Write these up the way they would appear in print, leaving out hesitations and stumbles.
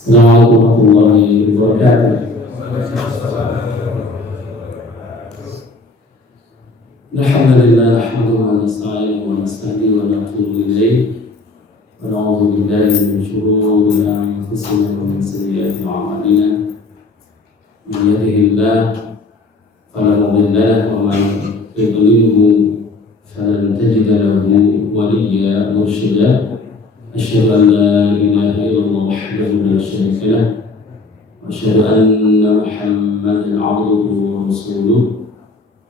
Assalamualaikum warahmatullahi wabarakatuh. Alhamdulillah nahmaduhu wa nasta'inuhu wa nasta'dinuhu wa natubu ilayhi wa na'udzu billahi min shururi anfusina wa min sayyiati a'malina. Man yahdihillahu fala mudilla lahu wa man yudlilhu falan tajida lahu waliyyan mursyida. Asyhadu an la ilaha illallah wahdahu la syarika lah wa asyhadu anna Muhammadan 'abduhu wa rasuluh.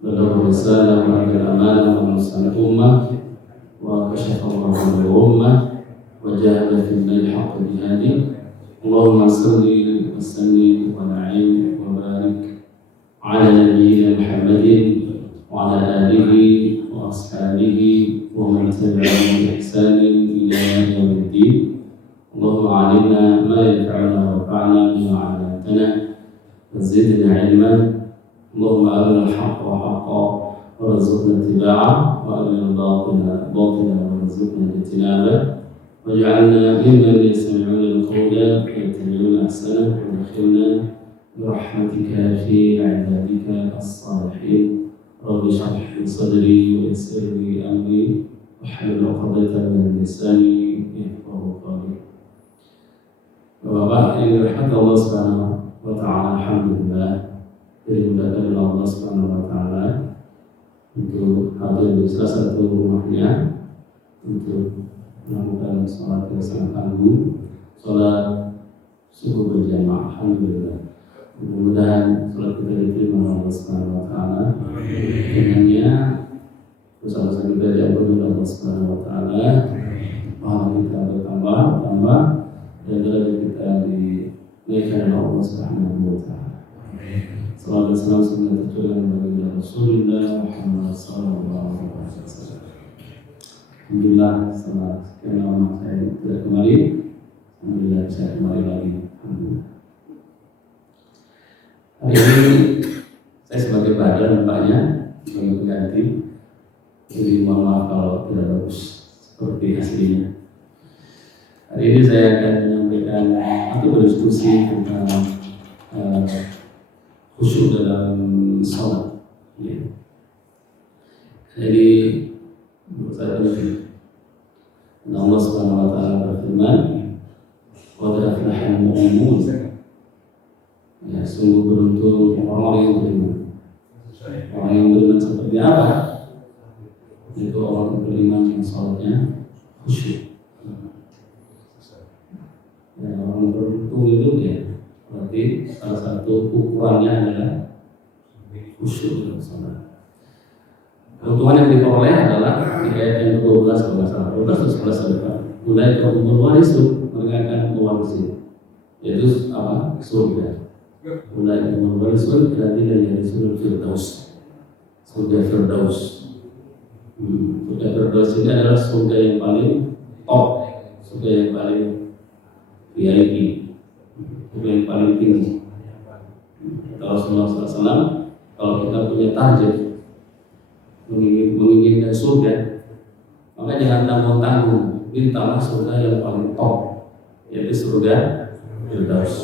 Balaghal risalah wa adal amanah wa nasal ummah wa kashafa Allahu al-ummah wa jahada fillahi haqqa jihadih. Allahumma shalli wa sallim wa na'im wa barik ala nabiyyina Muhammadin wa ala alihi wa ashabihi wa man tabi'ahum bi ihsanin ila yaumiddin. Allahumma 'allimna ma yanfa'una warfa'na bima 'allamtana wa zidna 'ilman. Allahumma arina al-haqqa haqqan warzuqna ittiba'ahu wa arina al-batila batilan warzuqna ijtinabah. Waj'alna mimman yastami'una al-qawla fayattabi'una ahsanah wa adkhilna birahmatika fi 'ibadika as-salihin. Rabbi shrah li sadri wa yassir li amri wahlul 'uqdatam min lisani yafqahu qawli. Bapak yang dirahmati Allah Subhanahu wa taala, alhamdulillah dimudahkan oleh Allah Subhanahu wa taala untuk hadir di salah satu rumahnya untuk melakukan sholat yang sangat agung, sholat subuh berjamaah. Alhamdulillah. Mudah-mudahan sholat kita diterima oleh Allah Subhanahu wa taala. Dengannya dosa-dosa kita diampuni oleh Allah Subhanahu wa taala. Pahala kita bertambah dan derajat kita dinaikkan oleh Allah Subhanahu wa taala. Salam dan salam semoga tercurahkan bagi Rasulullah Muhammad sallallahu alaihi wasallam. Alhamdulillah, setelah sekian lama saya tidak kembali, alhamdulillah saya kembali lagi. Alhamdulillah. Hari ini saya sebagai badar nampaknya sebagai pengganti. Jadi mohon maaf kalau tidak bagus seperti aslinya. Hari ini saya akan menyampaikan atau berdiskusi tentang khusyuk dalam sholat. Ya. Jadi saya penting. Allah Subhanahu wa taala berfirman, "Qad aflaha al-mu'minun." Ya, sungguh beruntung orang-orang yang beriman. Orang yang beriman seperti apa? Itu orang beriman yang sholatnya khusyuk. Ya, orang beruntung itu ya, berarti salah satu ukurannya adalah khusyuk dalam sholat. Keuntungan yang diperoleh adalah di ayat yang ke-12 kalau nggak salah, 12 atau 11 depan. Mulai keuntungan warisu, mereka akan mewarisi, yaitu apa? Surga. Mulai keuntungan warisu berarti dari surga Firdaus. Surga Firdaus. Surga Firdaus ini adalah surga yang paling top, surga yang paling VIP, surga yang paling tinggi. Rasulullah SAW, kalau kita punya target menginginkan surga, maka jangan tanggung-tanggung, mintalah surga yang paling top, yaitu surga Firdaus.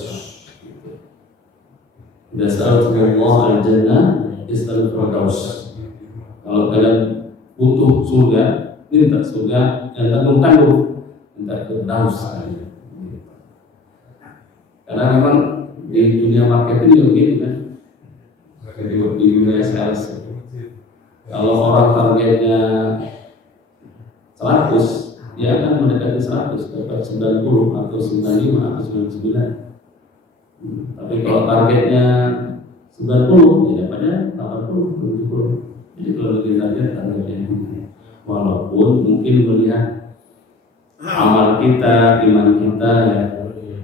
Dasarullah al-jannah istal Firdaus. Kalau kalian butuh surga, minta surga, jangan tanggung-tanggung, minta Firdaus. Karena memang di dunia market ini begini kan, di dunia sales. Kalau orang targetnya 100, dia akan mendekati 100, dapat 90 atau 95 atau 99. Tapi kalau targetnya 90, ya dapatnya 80, 70. Jadi kalau lebih targetnya, walaupun mungkin melihat amal kita, iman kita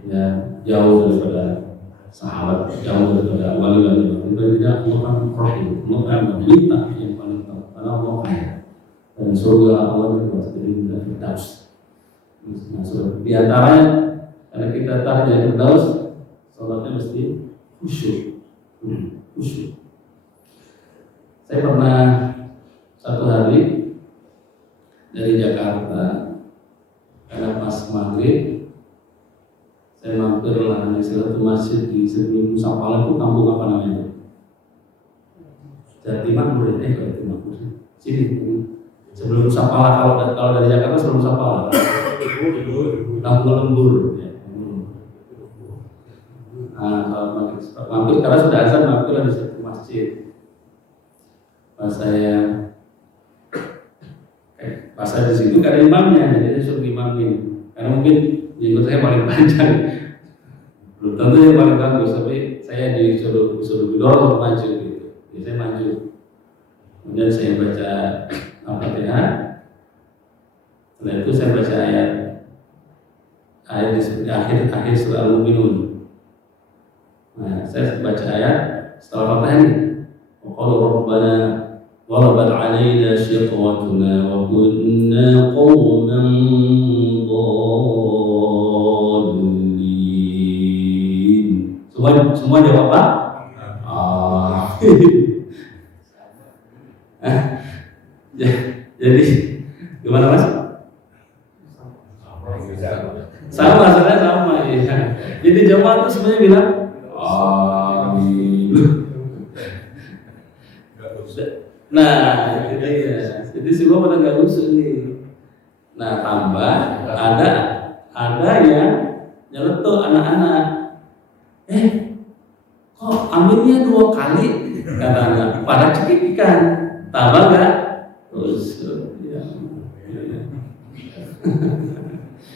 ya jauh daripada sahabat, jauh daripada wali-wali. Tidak Quran Rahim, Allah minta yang paling tahu, karena Allah kaya dan surga Allah berkuasa dari Firdaus. Nah, di antaranya karena kita tahu dari Firdaus, sholatnya mesti khusyuk. Saya pernah satu hari dari Jakarta, karena pas maghrib Saya mampir lah di salah satu masjid di sebelum Sapala itu, kampung apa namanya? Jatimur, Jatimur. Sini, sebelum Sapala, kalau dari Jakarta sebelum Sapala, kampung Lembur. Ya. Nah, kalau mampir karena sudah azan, mampir di satu masjid. Pas saya di situ karena imamnya, jadi saya suruh imamin. Karena mungkin jenggot saya paling panjang, belum tentu yang paling bagus, tapi saya disuruh didorong maju gitu. Jadi saya maju. Kemudian saya baca Al-Fatihah. Setelah itu saya baca ayat di akhir surah Al-Mu'minun. Nah, saya baca ayat setelah Fatihah ini. Qala rabbana ghalabat 'alaina shiqwatuna wa kunna qauman dhalin. Semua jawab apa? Jadi gimana Mas? Sama ya. Jadi jamaah itu semuanya bilang amin. Nah, jadi semua pada nggak usul nih. Nah, tambah ada yang nyeletuk anak-anak. Kok aminnya 2 kali? Kata anak. Pada cekikikan. Tambah nggak? Usul. Ya.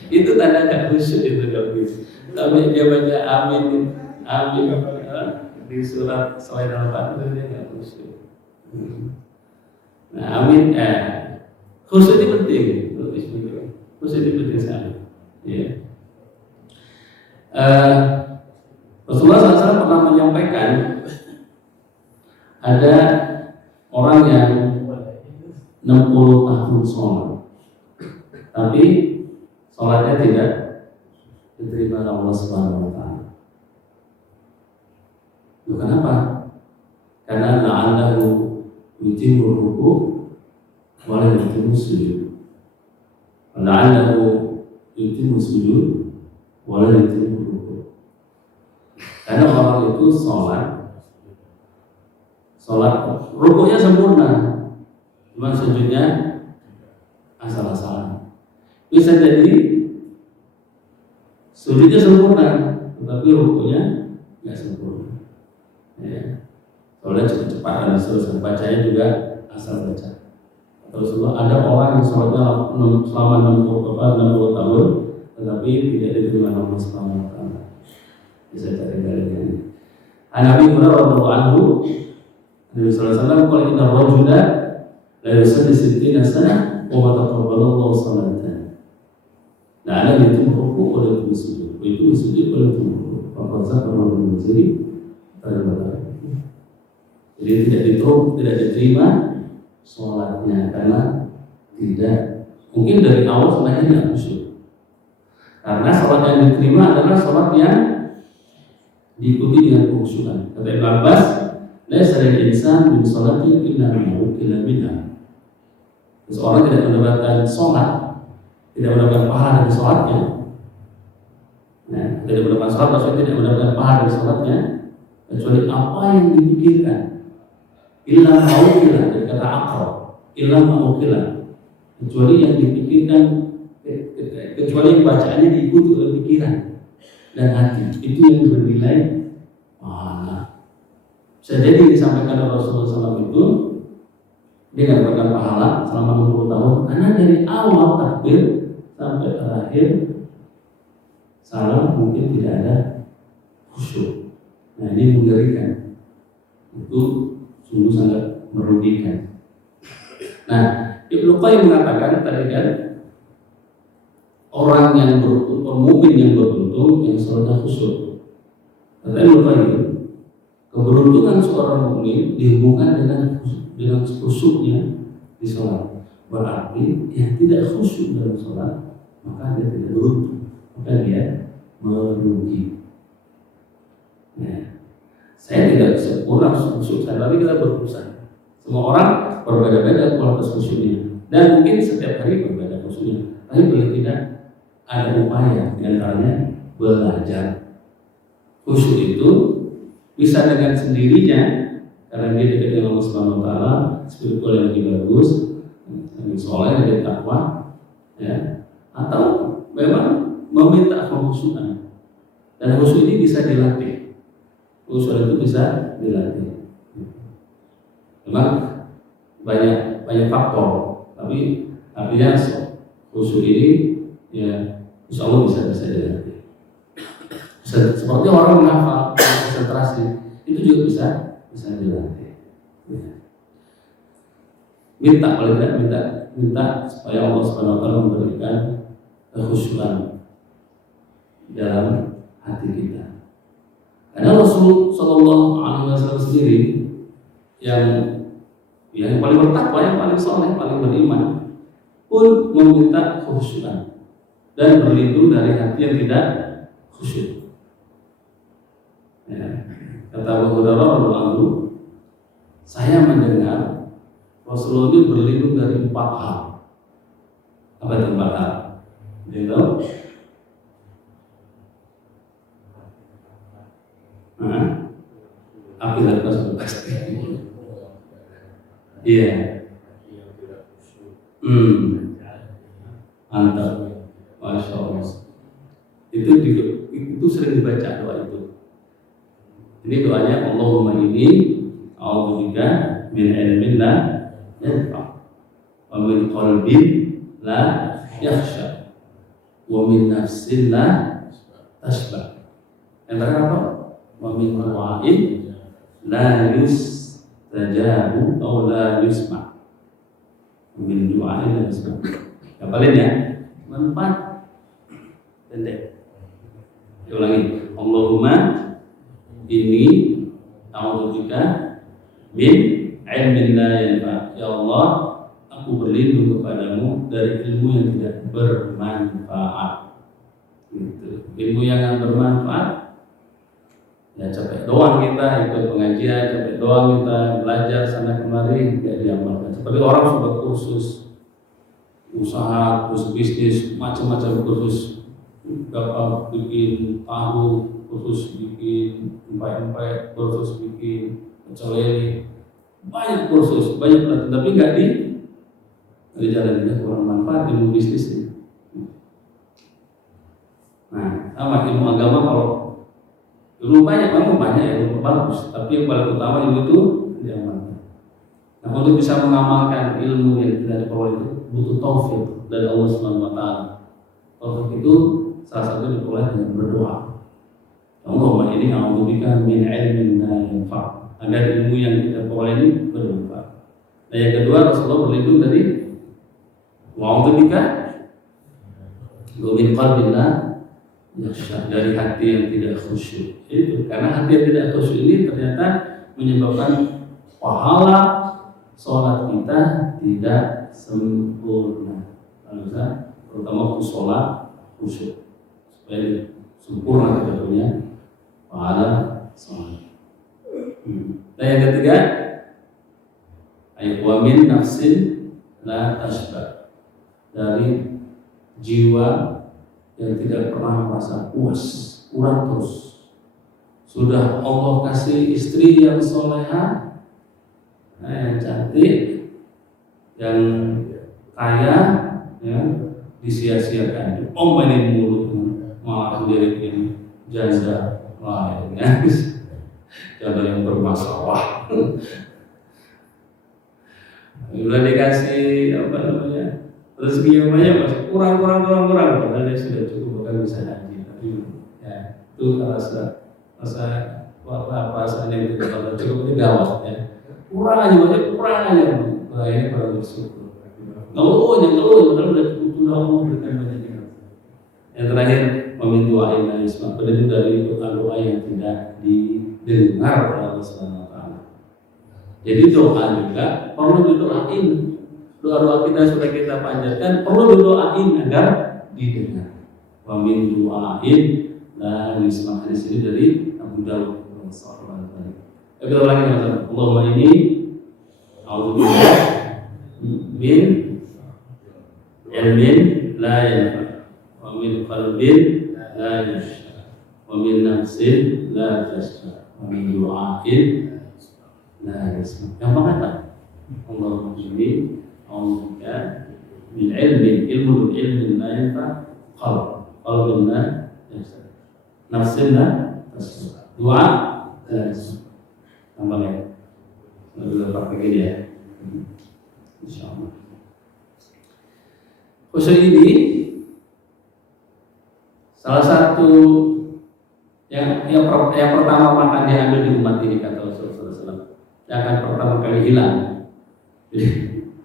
Itu tanda nggak usul itu kalau gitu. Tapi dia baca amin di surat selain Al-Fatihah dia nggak usul. Nah, amin. Khusus ini penting. Khusus ini penting sekali. Ya. Rasulullah SAW pernah menyampaikan ada orang yang 60 tahun sholat, tapi sholatnya tidak diterima oleh Allah Subhanahu Wa Taala. Kenapa? Karena la'allahu yutimmu ruku' wa la yutimmu sujud. La'allahu yutimmu sujud wa la yutimmu ruku'. Karena orang itu sholat rukuknya sempurna, cuma sujudnya asal-asalan. Bisa jadi sujudnya sempurna, tetapi rukuknya nggak sempurna. Ya. Soalnya cepat dan selesai bacanya juga asal baca. Terus ada orang yang sholatnya selama 60 tahun, tetapi tidak diterima Allah Subhanahu Wa Taala. Bisa cari dalilnya. Nabi Hurairah radhiyallahu anhu, Nabi sallallahu alaihi wasallam qala inna rajula la yusalli 60 sanah wa ma taqabbalallahu salatan. Nah, ada itu ruku' oleh sujud. Itu sujud oleh ruku'. Fakazah orang Muslim terbatas. Jadi tidak diterima sholatnya karena tidak mungkin dari awal sebenarnya tidak khusyuk. Karena sholat yang diterima adalah sholat yang diikuti dengan khusyukan. Kata Ibnu Abbas, laisa lil insan min sholatin illa ma'ukila minha. Seseorang tidak mendapatkan sholat, tidak mendapatkan pahala dari sholatnya. Nah, tidak mendapatkan sholat maksudnya tidak mendapatkan pahala dari sholatnya kecuali apa yang dipikirkan. Illa ma'ukila, dari kata akal. Illa ma'ukila, kecuali yang dipikirkan, kecuali yang bacaannya diikuti oleh pikiran dan hati, itu yang bernilai pahala. Bisa jadi disampaikan oleh Rasulullah SAW itu dia tidak mendapatkan pahala selama 60 tahun karena dari awal takbir sampai terakhir salam mungkin tidak ada khusyuk. Nah, ini mengerikan, itu sungguh sangat merugikan. Nah, Ibnu Qayyim mengatakan tadi kan orang yang beruntung, mukmin yang beruntung yang sholatnya khusyuk. Kata Ibnu Qayyim, keberuntungan seorang mukmin dihubungkan dengan khusyuknya di sholat. Berarti yang tidak khusyuk dalam sholat maka dia tidak beruntung, maka dia merugi. Nah, saya tidak kurang khusyuk, tapi kita berusaha. Semua orang berbeda-beda kualitas khusyuknya dan mungkin setiap hari berbeda khusyuknya. Tapi boleh tidak ada upaya di antaranya belajar. Khusyuk itu bisa dengan sendirinya karena dia dekat dengan Allah Subhanahu wa taala, spiritual yang lebih bagus, lebih soleh, lebih takwa, ya. Atau memang meminta kekhusyukan. Dan khusyuk ini bisa dilatih. Khusyuk itu bisa dilatih. Memang banyak faktor, tapi artinya khusyuk ini ya insya Allah bisa dilatih. Seperti orang menghafal, konsentrasi itu juga bisa dilatih. Minta paling tidak minta supaya Allah Subhanahu wa taala memberikan kekhusyukan dalam hati kita. Karena Rasul Shallallahu Alaihi Wasallam sendiri yang paling bertakwa, yang paling soleh, paling beriman pun meminta kekhusyukan dan berlindung dari hati yang tidak khusyuk. Ya. Kata Abu Hurairah radhiyallahu anhu, saya mendengar Rasulullah itu berlindung dari 4 hal. Apa itu 4 hal? Dia tahu? Api dan pasti. Iya. Mantap. Masya Allah. Itu sering dibaca doa itu. Ini doanya Allahumma inni a'udzubika min ilmin la yanfa' wa min qalbin la yakhsha wa min nafsin la tashba. Yang terakhir apa? Wa min du'ain la yustajabu atau la yusma. Min du'ain la yusma. Hafalin ya. Manfaat pendek. Ulangi. Allahumma inni a'udzubika min ilmin la yanfa'. Ya Allah, aku berlindung kepadamu dari ilmu yang tidak bermanfaat. Gitu. Ilmu yang bermanfaat, ya capek doang kita ikut pengajian, capek doang kita belajar sana kemari, tidak diamalkan. Seperti orang sudah kursus usaha, terus bisnis, macam-macam kursus, berapa bikin tahu, kursus bikin empek-empek, kursus bikin pecel lele, banyak kursus, banyak pelatihan, tapi nggak dijalanin, kurang manfaat ilmu bisnis ini. Nah, sama ilmu agama, kalau ilmu banyak ya, ilmu bagus, tapi yang paling utama ilmu itu diamalkan. Nah, untuk bisa mengamalkan ilmu yang tidak diperoleh itu butuh taufik dari Allah Subhanahu wa taala. Taufik itu salah satu diperoleh dengan berdoa. Allahumma inni a'udzubika min ilmin la yanfa', agar ilmu yang kita peroleh ini bermanfaat. Dan yang kedua, Rasulullah berlindung dari wa'udzubika min qalbin la yakhsha, dari hati yang tidak khusyuk. Itu karena hati yang tidak khusyuk ini ternyata menyebabkan pahala sholat kita tidak sempurna. Terutama waktu sholat khusyuk, supaya sempurna kita punya pahala sholat. Dan yang ketiga, wa min nafsin la tashba, dari jiwa yang tidak pernah merasa puas, kurang terus. Sudah Allah kasih istri yang soleha, yang cantik, yang kaya, ya, disia-siakan, diomelin mulu, malah menjadi janda lain, ya. Janda yang bermasalah. Udah dikasih rezeki yang banyak, masih kurang, padahal dia sudah cukup, bahkan bisa haji. Tapi ya itu rasanya itu kalau cukup itu gawat ya. Kurang aja, nah ini para bersyukur. Ngeluh, padahal udah cukup, udah Allah berikan banyak. Yang terakhir, meminta doa yang isma, berlindung dari doa yang tidak didengar oleh Allah Subhanahu wa taala. Jadi doa juga perlu didoain. Doa-doa kita sudah kita panjatkan, perlu didoain agar didengar. Wa min du'ain la yusma. Di sini dari Abu Dawud. Kita ulangi teman-teman. Allahumma inni a'udzubika min ilmin la yanfa' wa min qalbin la yashqa, wa min nafsin la tashqa, wa min du'ain la yasma. Gampang kan? Allahumma inni a'udzubika min ilmin la yanfa, qalbin la yashqa, nafsin la tashqa, doa la yasma. Gampang ya? Kita praktekin ya, insyaallah. Khusyuk ini salah satu yang pertama akan diambil di umat ini, kata Rasulullah SAW, yang akan pertama kali hilang. Jadi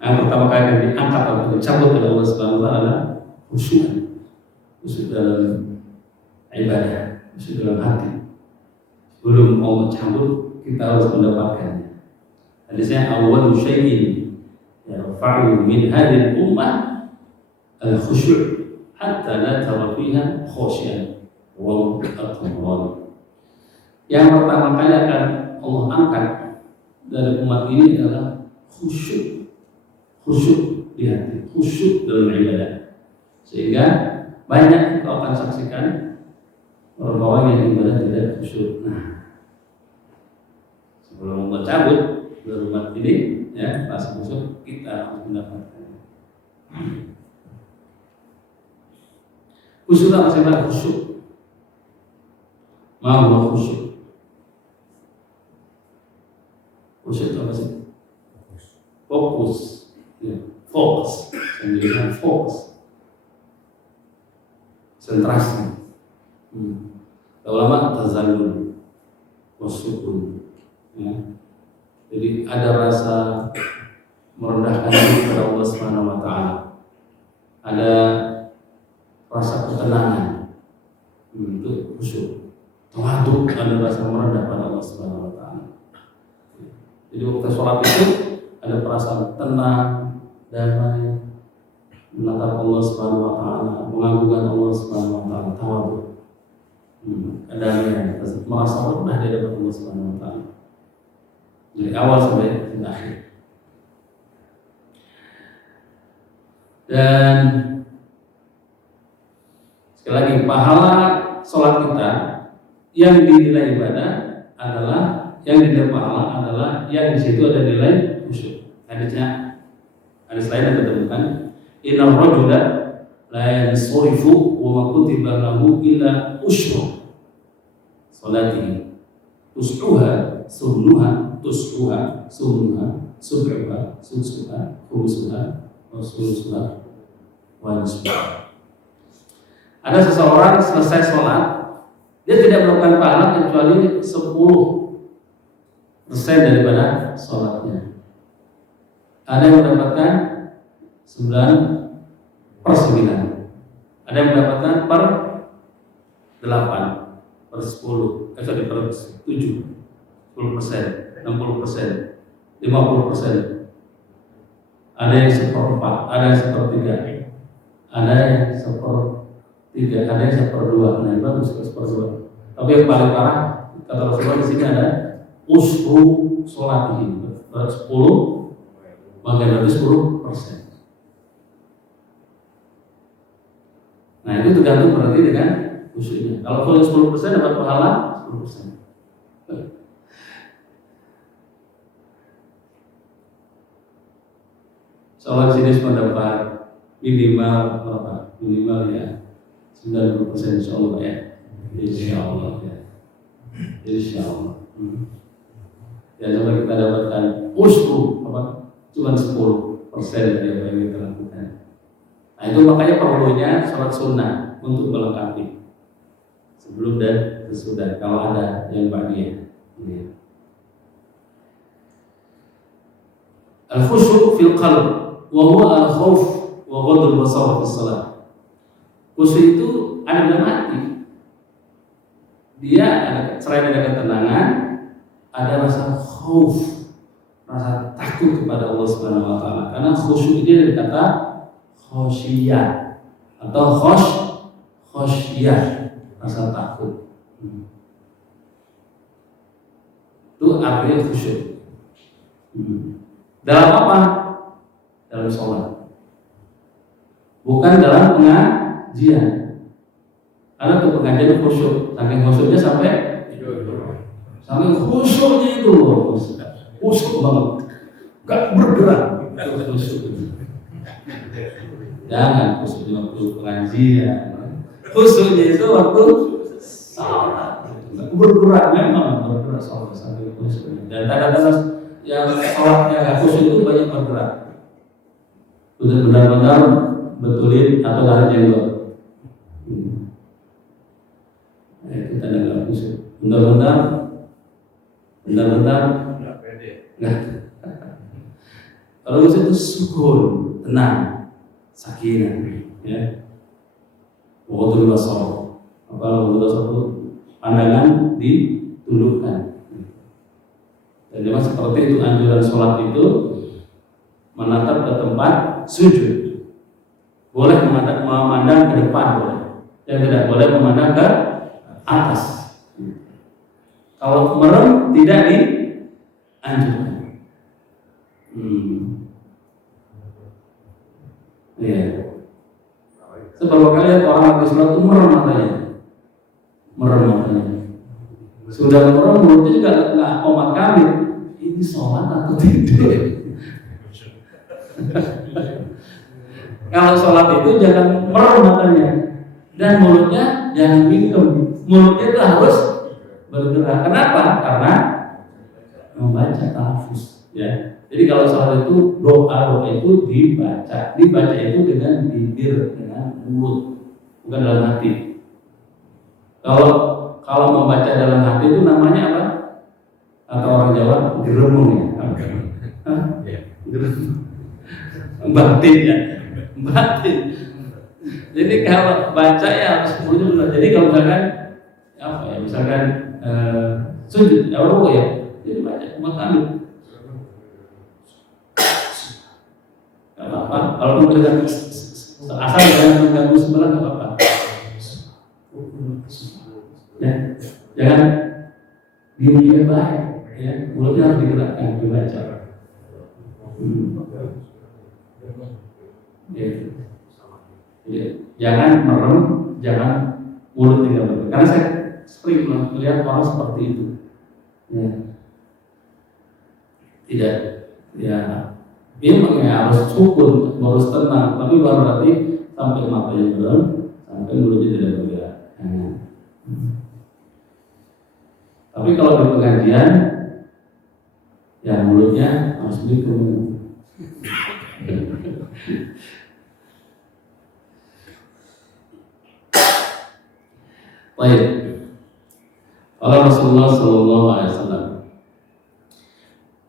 yang pertama kali akan diangkat atau dicabut oleh Allah Subhanahu Wa Taala khusyuk dalam ibadah, khusyuk dalam hati. Belum mau cabut, kita harus mendapatkannya. Hadisnya awwalu syai'in yarfa'u min hadhihi ummah al-khusyuk hatta la tara fiha khashiyan wa at-tamran. Yang pertama kali akan Allah angkat dari umat ini adalah khusyuk di hati, khusyuk dalam ibadah. Sehingga banyak kita akan saksikan orang-orang yang ibadah tidak khusyuk. Nah, sebelum Allah cabut dari umat ini, ya, pas khusyuk kita harus mendapatkannya. Khusyuk apa sih? Khusyuk. Mau khusyuk. Khusyuk itu apa sih? Fokus. Ya, fokus. Sendirian fokus. Konsentrasi. Ulama tazallul wasukun. Ya. Jadi ada rasa merendahkan diri kepada Allah Subhanahu Wa Taala. Ada rasa ketenangan, itu khusyuk. Tawadhu, ada rasa merendah pada Allah Subhanahu Wa Taala. Jadi waktu sholat itu ada perasaan tenang, damai, menatap Allah Subhanahu Wa Taala, mengagungkan Allah Subhanahu Wa Taala, tawadhu, kedamaian, merasa rendah di hadapan Allah Subhanahu Wa Taala. Dari awal sampai akhir. Dan sekali lagi, pahala sholat kita yang dinilai ibadah adalah, yang dinilai pahala adalah yang di situ ada nilai khusyuk. Hadis lain yang ditemukan, inna rajula la yansurifu wa ma kutiba lahu illa usyru salatihi usruha sunnuha tusruha sunnuha subruha sunsuha khumsuha wa sunsuha wa nisbuha. Ada seseorang selesai sholat, dia tidak melakukan pahala kecuali 10% daripada sholatnya. Ada yang mendapatkan 9/9, ada yang mendapatkan per 8, per 10, per 7, 10%, 60%, 50%. Ada yang 1/4, ada yang 1/3, ada yang 1/3, ada yang 1/2. Nah, bagus 1/2. Tapi yang paling parah, kata Rasulullah di sini ada usru sholat ini, 10, maka berarti 10%. Nah, itu tergantung berarti dengan khusyuknya. Kalau 10% dapat pahala 10%. Sholat sini mendapat minimal berapa? Minimal ya 90% insyaallah ya. Insyaallah ya. Insyaallah. Ya, coba kita dapatkan usru apa? Cuma 10% dari apa yang kita lakukan. Nah, itu makanya perlunya sholat sunnah untuk melengkapi sebelum dan sesudah, kalau ada yang ba'diyah. Al-khusyuk fil qalb wa huwa al-khauf wa ghadul basar fi shalah. Khusyuk itu ada dalam hati. Dia ada, selain ada ketenangan, ada rasa khauf, rasa takut kepada Allah Subhanahu Wa Taala. Karena khusyuk ini dari kata khosyiyah atau khosyiyah, rasa takut. Itu artinya khusyuk. Dalam apa? Dalam sholat, bukan dalam pengajian. Ada tuh pengajian khusyuk, saking khusyuknya sampai khusyuknya itu khusyuk banget, gak bergerak. Jangan khusyuk di waktu pengajian, khusyuknya itu waktu sholat. Bergerak memang bergerak sholat sampai khusyuk. Dan kadang-kadang yang sholatnya gak khusyuk itu banyak bergerak. Benar-benar betulin atau tarik jenggot. Kita nggak khusyuk. Benar-benar. Nah, kalau khusyuk itu sukun, tenang, sakinah, ya. Wadul basar. Kalau wadul basar itu pandangan ditundukkan. Dan memang seperti itu anjuran sholat itu menatap ke tempat sujud. Boleh memandang ke depan, boleh. Yang tidak boleh memandang ke atas. Kalau merem tidak dianjurkan. Iya. Seberapa kali lihat orang lagi sholat itu merem matanya. Sudah merem mulutnya juga nggak komat kamit. Ini sholat atau tidak? Kalau sholat itu jangan merem matanya dan mulutnya jangan mingkem. Mulutnya itu harus bergerak. Kenapa? Karena membaca talafuz, ya. Jadi kalau sholat itu doa itu dibaca itu dengan bibir, dengan mulut, bukan dalam hati. Kalau membaca dalam hati itu namanya apa? Atau orang Jawa geremung ya. Batin. Jadi kalau baca ya harus mulut. Jadi kalau misalkan sujud ruku ya, jadi baca makan. Gak apa-apa. Kalau dengan asal jangan mengganggu sebelah gak apa-apa. Ya, jangan diam baik. Ya, mulutnya harus digerakkan, dibaca. Ya, jangan merem, jangan mulut tidak bergerak. Karena saya sering melihat orang seperti itu. Ya. Tidak, ya. Memang harus sukun, harus tenang, tapi bukan berarti sampai matanya merem, sampai mulutnya tidak bergerak. Tapi kalau di pengajian, ya mulutnya harus dikembang. Baik. Kalau Rasulullah Sallallahu Alaihi Wasallam,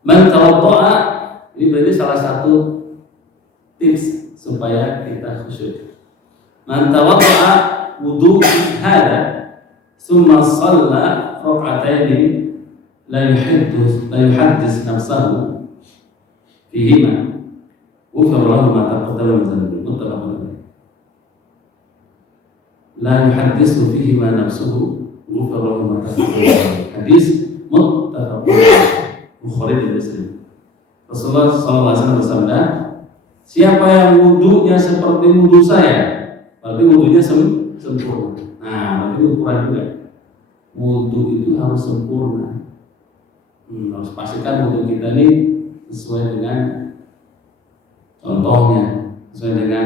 man tawadda'a, ini berarti salah satu tips supaya kita khusyuk. Man tawadda'a wudu'i hada, summa shalla rak'ataini la yuhaddis nafsahu fihima, ghufira lahu ma taqaddama min dhanbihi. Muttafaqun alaih. La yuhaddisu fihima nafsuhu, ghufira lahu ma taqaddama min dhanbihi. Hadis muttafaqun alaih. Bukhari dan Muslim. Rasulullah SAW bersabda, siapa yang wudunya seperti wudu saya, berarti wudunya sempurna. Nah, berarti ukuran juga. Wudu itu harus sempurna. Harus pastikan wudu kita ini sesuai dengan contohnya, sesuai dengan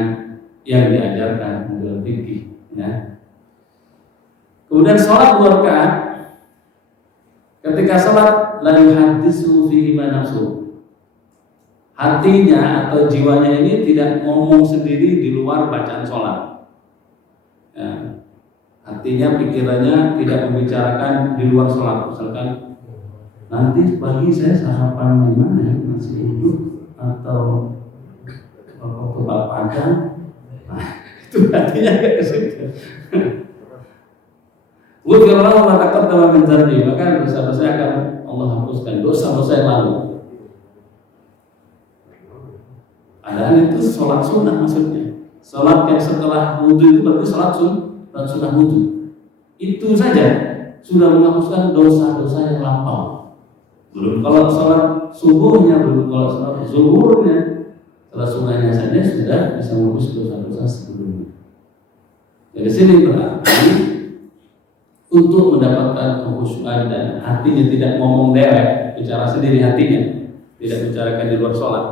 yang diajarkan dalam fikih. Ya. Kemudian sholat 2 rakaat. Ketika sholat, la yuhaddisu fihi ma nafsu. Hatinya atau jiwanya ini tidak ngomong sendiri di luar bacaan sholat. Ya. Hatinya, pikirannya tidak membicarakan di luar sholat. Misalkan, nanti pagi saya sarapan di mana ya? Nasi uduk atau kebab padang. Nah, itu hatinya kayak ke situ. Wujudlah melakukan dalam menjadi, maka dosa-dosa akan Allah hapuskan, dosa-dosa yang lalu. Adaan itu sholat sunnah maksudnya. Sholat yang setelah wudhu itu berarti sholat sunnah wudhu. Itu saja sudah menghapuskan dosa-dosa yang lampau. Belum kalau sholat subuhnya, belum kalau sholat zuhurnya, sholat sunnahnya saja sudah bisa menghapus dosa-dosa sebelumnya. Dari sini berarti untuk mendapatkan kekhusyuan dan hatinya tidak ngomong dewek, bicara sendiri hatinya, tidak bicarakan di luar sholat,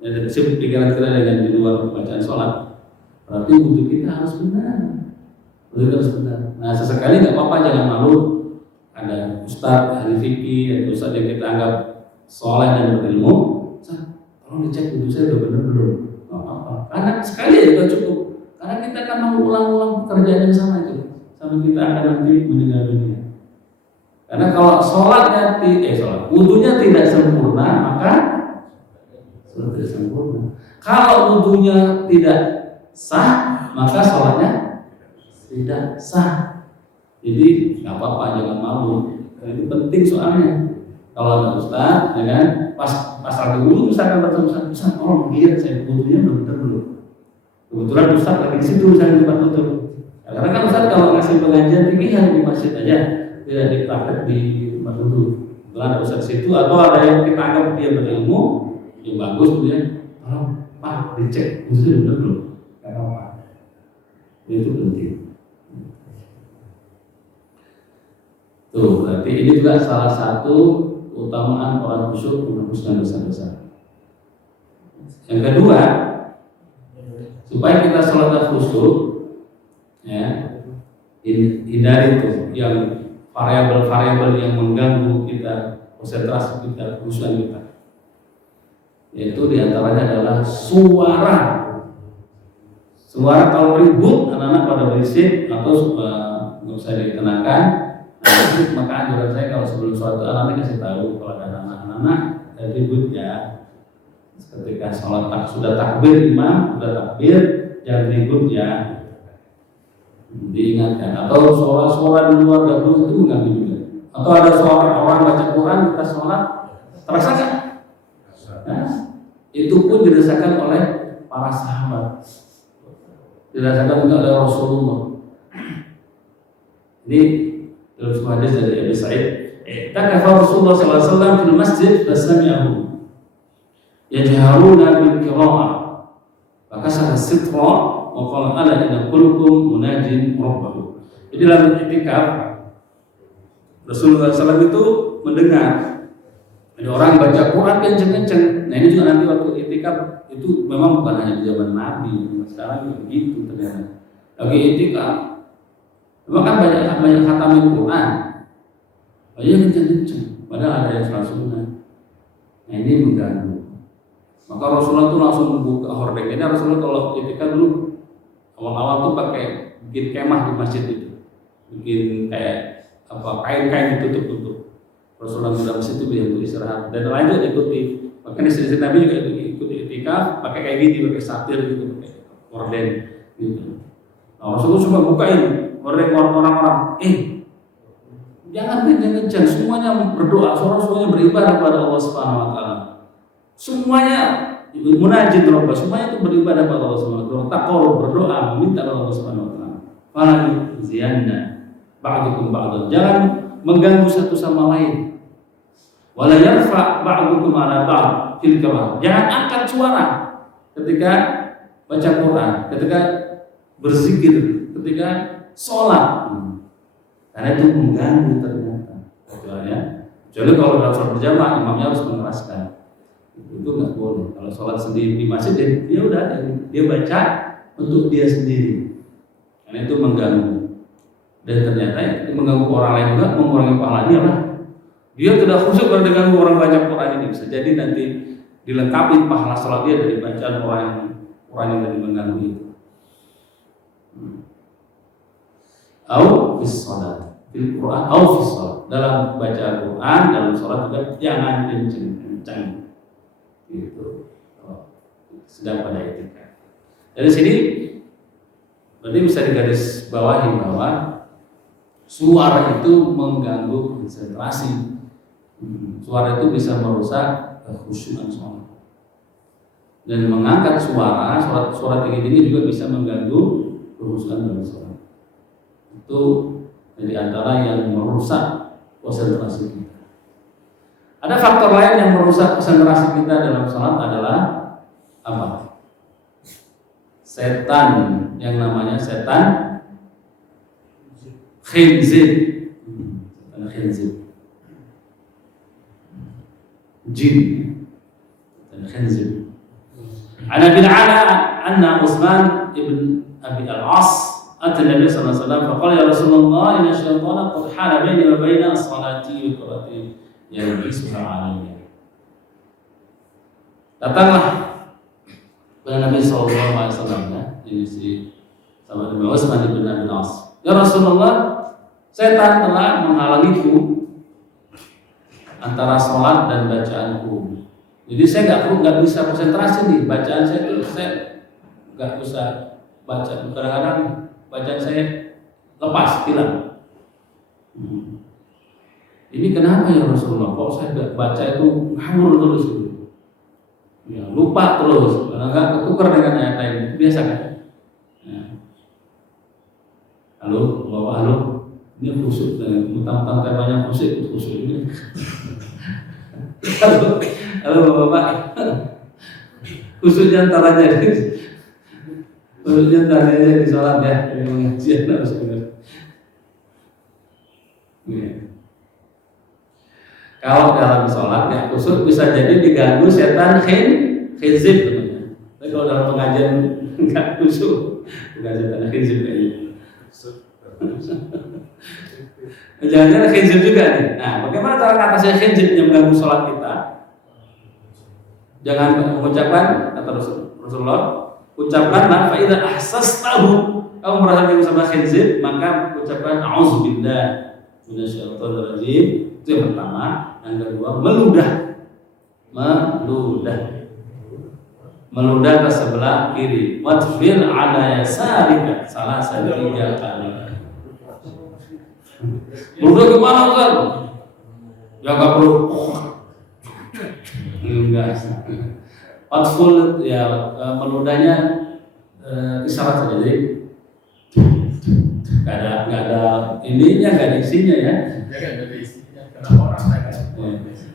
dan sibuk pikiran kita dengan di luar bacaan sholat. Berarti wudhu kita harus benar, wudhu kita harus benar. Nah sesekali nggak apa-apa, jangan malu. Ada ustadz ahli fikih, ada ustadz yang kita anggap soleh dan berilmu, tolong dicek wudhu saya udah benar belum? Nggak apa-apa, karena sekali aja udah cukup. Karena kita akan mengulang-ulang pekerjaan yang sama itu sampai kita akan nanti meninggal dunia. Karena kalau wudhunya tidak sempurna, maka sholat tidak sempurna. Kalau wudhunya tidak sah, maka sholatnya tidak sah. Jadi nggak apa-apa, jangan malu. Karena itu penting soalnya. Kalau ada ustaz, ya kan, pas lagi wudhu misalkan bertemu ustaz, tolong lihat saya wudhunya benar dulu. Kebetulan ustaz lagi di situ misalnya tempat wudhu. Karena kan ustaz kalau ngasih pengajian fikih di masjid aja, tidak dipraktek di tempat wudhu. Kalau ada ustaz situ atau ada yang kita anggap dia berilmu, yang bagus, dia tolong pak dicek wudhunya benar dulu. Karena apa? Itu penting. Tuh, berarti ini juga salah satu keutamaan orang khusyuk menghapuskan dosa-dosa. Yang kedua, supaya kita sholat khusyuk, ya, hindari tuh yang variabel-variabel yang mengganggu kita, konsentrasi kita, kekhusyukan kita. Yaitu diantaranya adalah suara. Suara kalau ribut, anak-anak pada berisik atau nggak usah dikenakan. Maka anjuran saya kalau sebelum sholat itu anak-anak kasih tahu kalau ada anak-anak dan ribut ya. Ketika sholat sudah takbir imam, sudah takbir, jangan ribut ya. Diingatkan. Atau suara-suara di luar gabung itu mengganggu juga. Atau ada suara orang baca Quran kita sholat, terasa kan? Nah, itu pun dirasakan oleh para sahabat, dirasakan juga oleh Rasulullah. Ini dalam sebuah hadis dari Abi Sa'id, "Takafa Rasulullah sallallahu alaihi wasallam fil masjid fasami'ahu yajharuna bil qira'ah. Fakasara sitra wa qala ala inna kullukum munajin rabbahu." Jadi dalam i'tikaf Rasulullah SAW itu mendengar ada orang baca Quran kenceng-kenceng. Nah ini juga nanti waktu i'tikaf itu memang bukan hanya di zaman Nabi, sekarang juga begitu ternyata. Lagi i'tikaf memang kan banyak khatamin Quran, banyak kenceng-kenceng, padahal ada yang salah sunnah. Nah ini mengganggu. Maka Rasulullah itu langsung membuka hordeng. Ini Rasulullah kalau ketika dulu awal-awal tuh pakai bikin kemah di masjid itu, bikin kayak kain-kain ditutup-tutup. Rasulullah di masjid itu biar untuk istirahat. Dan lain juga ikuti. Bahkan istri Nabi juga ikuti itikaf pakai kayak gini, pakai satir gitu, pakai hordeng gitu. Nah, Rasulullah cuma bukain orang-orang, jangan kencang-kencang, semuanya berdoa, suara-suaranya beribadah kepada Allah Subhanahu wa taala. Semuanya munajat Rabbah, semuanya itu beribadah kepada Allah Subhanahu wa taala. Taqarrub, berdoa, meminta kepada Allah Subhanahu wa taala. Fala yuzianna ba'dukum ba'dan. Jangan mengganggu satu sama lain. Wala yarfa ba'dukum 'ala ba'd fil qira'ah. Jangan angkat suara ketika baca Quran, ketika berzikir, ketika sholat, karena itu mengganggu ternyata. Kecuali kalau dalam sholat berjamaah imamnya harus mengeraskan, itu nggak boleh. Kalau sholat sendiri di masjid dia udah ada, dia baca untuk dia sendiri, karena itu mengganggu. Dan ternyata itu mengganggu orang lain juga, mengurangi pahalanya lah. Dia tidak khusyuk kalau diganggu orang baca Quran ini, bisa jadi nanti dilengkapi pahala sholat dia dari bacaan orang yang tadi mengganggu itu. Au fis salat, fil Quran au fis salat. Dalam baca Quran, dalam salat juga jangan kencang-kencang. Gitu. Sedang pada etika. Dari sini berarti bisa digaris bawahi bahwa suara itu mengganggu konsentrasi. Suara itu bisa merusak kekhusyukan sholat. Dan mengangkat suara tinggi-tinggi juga bisa mengganggu kekhusyukan dalam sholat. Itu dari antara yang merusak konsentrasi kita. Ada faktor lain yang merusak konsentrasi kita dalam sholat adalah apa? Setan, yang namanya setan khinzib, khinzib, jin, khinzib. Ana bin Ala anna Utsman ibn Abi al-As أتى النبي صلى الله عليه وسلم فقال يا رسول الله إن الشيطان قد حال بيني وبين الصلاة وقرأتي يلبسها علي. Datanglah kepada Nabi Sallallahu Alaihi Wasallam, ya, ini si sahabat Nabi Utsman bin Abi al-As. Ya Rasulullah, setan telah menghalangiku antara sholat dan bacaanku. Jadi saya nggak bisa konsentrasi nih bacaan saya itu, saya nggak bisa baca, kadang-kadang bacaan saya lepas, hilang. Ini kenapa ya Rasulullah? Kok saya baca itu ngawur terus gitu? Ya, lupa terus, kadang-kadang ketukar dengan ayat lain. Itu biasa kan? Ya. Halo, Bapak, halo. Ini khusyuk, mentang-mentang temanya khusyuk ini. Halo Bapak, khususnya antaranya di sholat ya, pengajian harus benar. Kalau dalam sholat ya khusus bisa jadi diganggu setan khinzib teman-teman. Tapi kalau dalam pengajian nggak khusus, bukan setan khinzib kayaknya. Jangan-jangan khinzib juga nih. Nah, bagaimana cara mengatasi khinzib yang mengganggu sholat kita? Jangan mengucapkan kata Rasulullah, ucapkanlah fa idza ahsastahu, kamu merasa kamu sama khinzib, maka ucapkan auzubillah minasyaitonir rajim. Itu yang pertama. Yang kedua, meludah ke sebelah kiri. Watfil ala yasarika, salah satu 3 kali. Meludah ke mana kan? Ya nggak perlu. Enggak. Watful ya meludahnya isyarat saja, jadi nggak ada ininya, nggak ada isinya ya.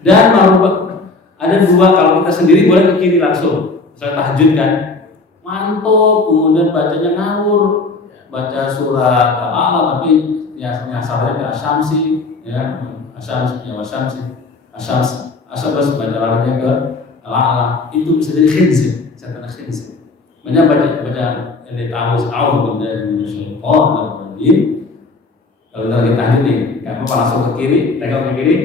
Dan ada 2, kalau kita sendiri boleh ke kiri langsung. Misalnya tahajud kan, mantuk, kemudian bacanya ngawur, baca surat Al-A'la tapi ya nyasarnya ke Asyamsi, ya Asyamsi, ya Asyams baca larinya ke Al-A'la. Itu bisa jadi khinzib, setan khinzib. Banyak baca ini ta'awuz billahi minasyaitonir rajim. Kalau kita tahajud nih, nggak apa-apa langsung ke kiri, tengok ke kiri,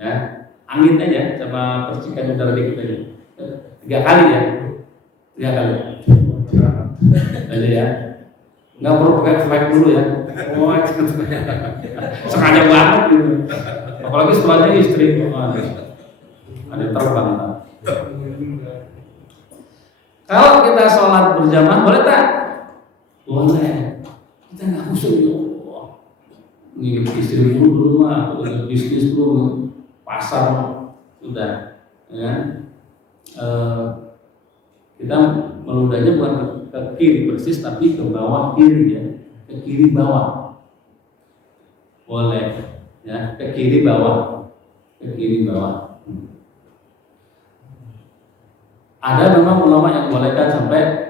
ya, angin aja sama percikan udara dikit aja, 3 kali ya, 3 kali, aja ya, nggak perlu pakai flag dulu ya, sengaja banget gitu, apalagi setelahnya istri, ada terbang. Kalau kita sholat berjamaah boleh tak? Boleh. Kita nggak khusyuk ya Allah. Ini istri dulu di rumah, bisnis dulu, pasar sudah, ya. Kita meludahnya bukan ke kiri persis, tapi ke bawah kiri ya, ke kiri bawah. Boleh, ya, ke kiri bawah, ke kiri bawah. Ada memang ulama yang bolehkan sampai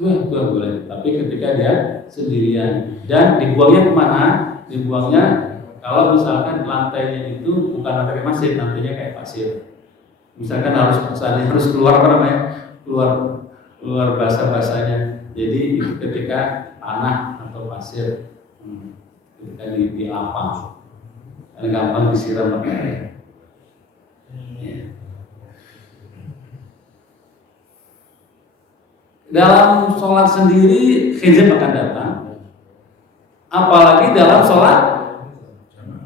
dua boleh, tapi ketika dia sendirian. Dan dibuangnya kemana? Dibuangnya kalau misalkan lantainya itu bukan lantai masjid, lantainya kayak pasir. Misalkan harus keluar apa namanya? Keluar basah-basahnya. Jadi ketika tanah atau pasir, ketika di lapang, kan gampang disiram pakai air. Dalam sholat sendiri khinzib akan datang, apalagi dalam sholat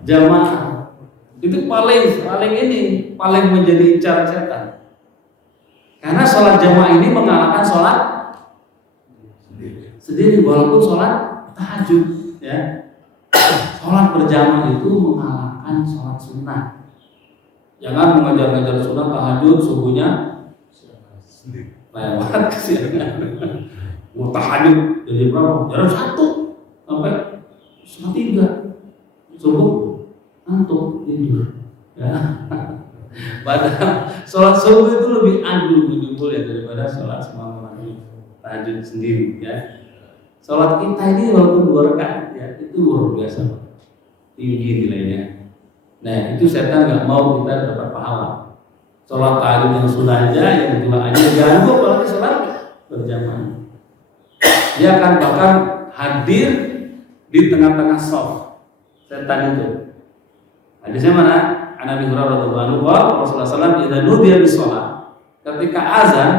jamaah. Itu paling menjadi incaran setan. Karena sholat jamaah ini mengalahkan sholat sendiri, walaupun sholat tahajud, ya. Sholat berjamaah itu mengalahkan sholat sunnah. Jangan mengejar-ngejar sunnah tahajud subuhnya lewat kesiangan. Mau tahajud dari berapa? Jam 1 sampai 1:30 subuh ngantuk tidur. Ya. Padahal sholat subuh itu lebih agung, lebih mulia daripada sholat semalam tahajud sendiri. Ya. Sholat kita ini walaupun 2 rakaat ya itu luar biasa, tinggi nilainya. Nah itu setan nggak mau kita dapat pahala. Sholat tahajud yang sunnah aja, yang 2 aja jangan lupa, apalagi sholat berjamaah. Dia akan bahkan hadir di tengah-tengah shaf setan itu. Hadisnya mana? Nabi Hurairah radhiyallahu anhu, Rasulullah SAW idza nudiya bis-shalah, ketika azan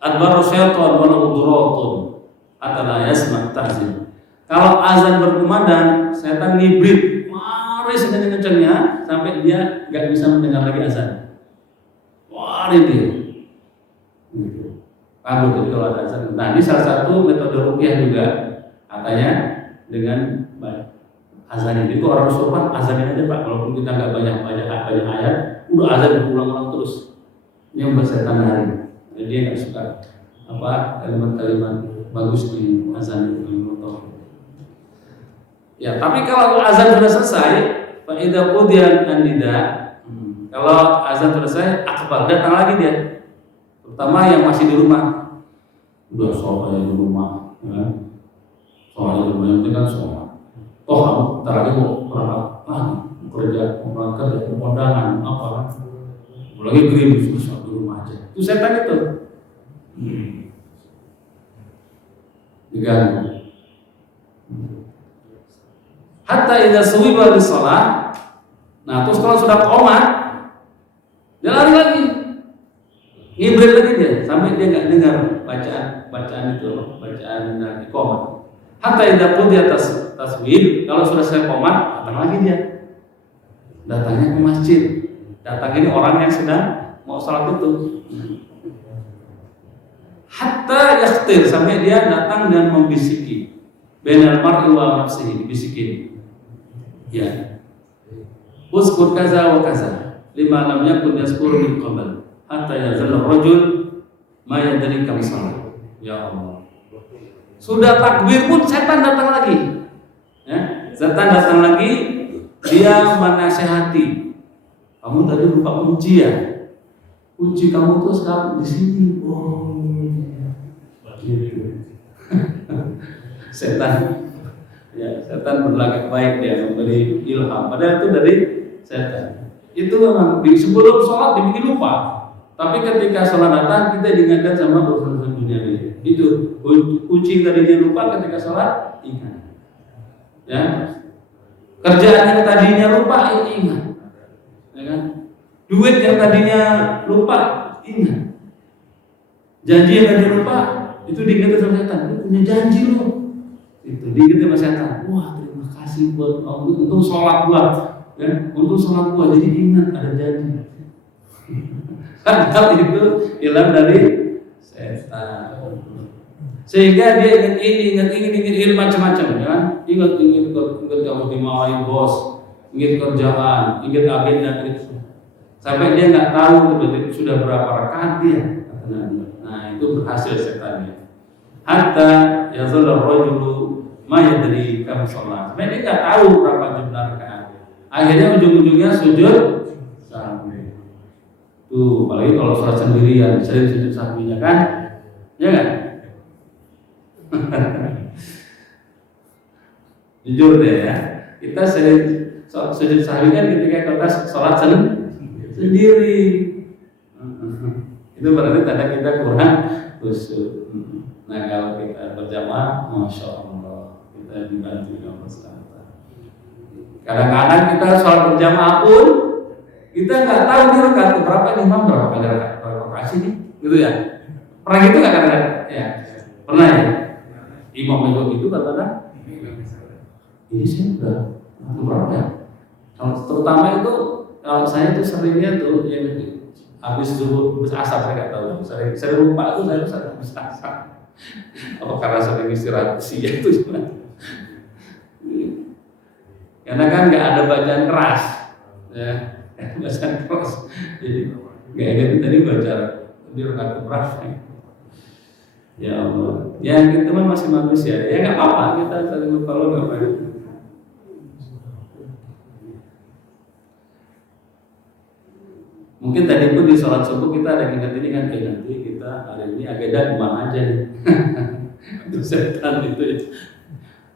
adbara syaitan wa lahu duratun atala yasma' ta'zim. Kalau azan berkumandang, setan ngibrit, mari kenceng-kencengnya sampai dia enggak bisa mendengar lagi azan. Lari dia. Kabur jadi kalau ada azan. Nah, ini salah satu metode ruqyah juga katanya dengan azan itu orang Rasulullah azanin aja Pak, walaupun kita nggak banyak ayat, udah azan berulang-ulang terus. Ini yang bersetan hari. Jadi dia nggak suka kalimat-kalimat bagus di azan itu. Ya, tapi kalau azan sudah selesai, fa idza qudiya an-nida, kalau azan selesai, akbar datang lagi dia. Terutama yang masih di rumah. Udah sholat di rumah, ya. Sholat di rumah itu kan sholat. Oh, kamu ntar lagi mau berangkat lagi, mau kerja, mau berangkat, mau kondangan, apa kan? Mau lagi gerimis, sholat di rumah aja. Itu setan itu. Diganggu. Hatta idza suwiba bis shalah. Nah, terus kalau sudah qomat, dia lari lagi. Ngibrit lagi dia sampai dia enggak dengar bacaan itu, bacaan dari qomat. Hatta idza qudiya taswib, kalau sudah selesai qomat, datang lagi dia. Datangnya ke masjid. Datang ini orang yang sedang mau sholat itu. Hatta yakhtir, sampai dia datang dan membisiki. Bainal mar'i wa nafsihi, dibisikin. Ya. Uzkur kaza wa kaza, lima lam yakun yazkur min qabl, hatta yazalla rajul ma yadri kam salat. Ya Allah. Sudah takbir pun setan datang lagi. Ya, setan datang lagi, dia menasehati. Kamu tadi lupa kunci ya? Kunci kamu tuh sekarang di sini. Oh, gitu. Setan, ya setan berlagak baik, dia memberi ilham. Padahal itu dari setan. Itu memang sebelum sholat dibikin lupa. Tapi ketika sholat datang, kita diingatkan sama urusan dunia ini. Itu kunci tadi dia lupa, ketika sholat ingat. Ya, kerjaan yang tadinya lupa ingat. Ya kan? Duit yang tadinya lupa ingat. Janji yang tadinya lupa itu diingatkan sama setan. Lu punya janji lu. Itu diingatkan sama setan. Wah, terima kasih buat Allah. Untung sholat gua. Ya, untung sholat gua jadi ingat ada janji. Padahal itu hilang dari setan. Sehingga dia ingat macam-macam, ya. Ingat kamu dimarahi bos, ingat kerjaan, ingat agenda itu. Sampai dia nggak tahu betul sudah berapa rakaat dia. Nah, itu berhasil setannya. Hatta yazalla rajulu ma yadri kam shalah. Dia nggak tahu berapa jumlah rakaat. Akhirnya ujung-ujungnya sujud sahwi. Tuh, apalagi kalau sholat sendirian, sering sujud sahwinya kan? Ya kan? Jujur deh ya, kita sering sujud sahwi kan ketika kita sholat sendiri. Itu berarti tanda kita kurang khusyuk. Nah kalau kita berjamaah, masya Allah, kita dibantu dengan Allah. Kadang-kadang kita sholat berjamaah pun kita nggak tahu nih rakaat berapa nih, imam berapa kali rakaat sih nih, gitu ya. Pernah gitu nggak kadang-kadang? Ya, pernah ya. Imam itu katakan, ini sih udah berapa ya? Kalau terutama itu, kalau saya tuh seringnya tuh yang habis zuhur, habis asar saya nggak tahu. Saya lupa tuh saya habis asar. Apa karena sering istirahat siang itu gimana? Karena kan nggak ada bacaan keras, ya, bacaan keras. Jadi nggak ingat tadi baca di rakaat berapa. Ya Allah, ya kita masih manusia, ya nggak apa-apa, kita saling lupa lo nggak apa-apa. Mungkin tadi pun di sholat subuh kita ada ingat ini kan, nanti kita hari ini agenda kemana aja nih. Itu setan itu ya.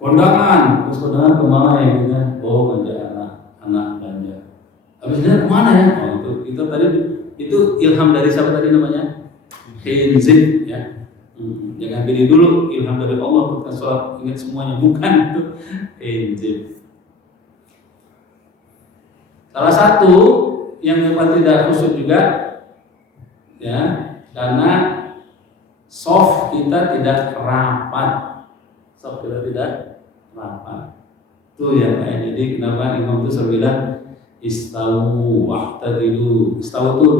Kondangan, terus kondangan kemana ya gitu kan? Oh ngajak anak belanja. Habisnya kemana ya? Oh itu tadi itu ilham dari siapa tadi namanya? Khinzib ya. Jangan pilih dulu ilham dari Allah ketika sholat ingat semuanya, bukan itu Khinzib. Salah satu yang memang tidak khusyuk juga ya, karena soft kita tidak rapat. Soft kita tidak rapat. Itu ya kayak jadi kenapa Imam itu selalu bilang istawu wa'tadilu. Istawu itu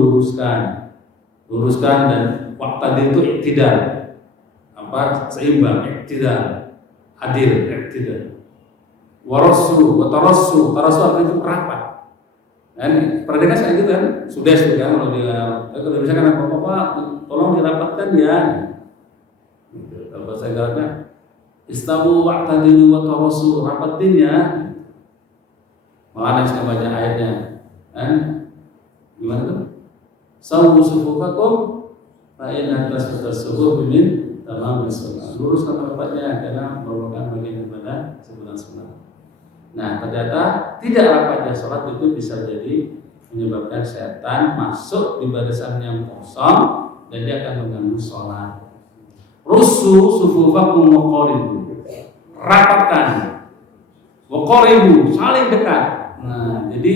luruskan dan wa'tadil itu iktidal. Apa? Seimbang, iktidal, adil, iktidal. Warassu, watarassu, tarassu artinya itu rapat. Dan perhatikan saya gitu kan, sudah kan kalau misalkan apa-apa tolong dirapatkan ya. Gitu. Kalau bahasa Arabnya istawu wa'tadilu wa tarasu, rapatin ya. Mana saya baca ayatnya? Kan gimana tuh? Sawu sufufakum fa in atas-atas-sufuh min tamam as-salat. Luruskan rapatnya karena merupakan bagian daripada sebutan salat. Nah, ternyata tidak rapatnya sholat itu bisa jadi menyebabkan setan masuk di barisan yang kosong dan dia akan mengganggu sholat. Rusu sufufakum wa qaribu. Rapatkan. Wa qaribu, saling dekat. Nah, jadi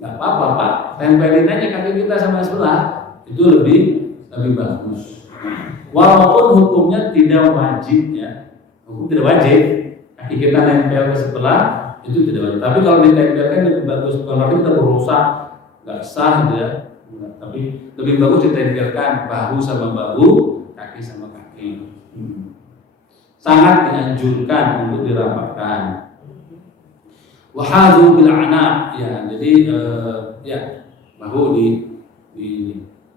enggak apa-apa, Pak. Tempelin aja kaki kita sama sebelah, itu lebih bagus. Walaupun hukumnya tidak wajib ya. Hukum tidak wajib. Kaki kita nempel ke sebelah itu tidak wajib. Tapi kalau ditempelkan lebih bagus. Kalau kita berusaha nggak sah gitu ya. Tapi lebih bagus ditempelkan bahu sama bahu, kaki sama kaki. Sangat dianjurkan untuk dirapatkan. Wahadu bil anaq ya. Jadi ya bahu di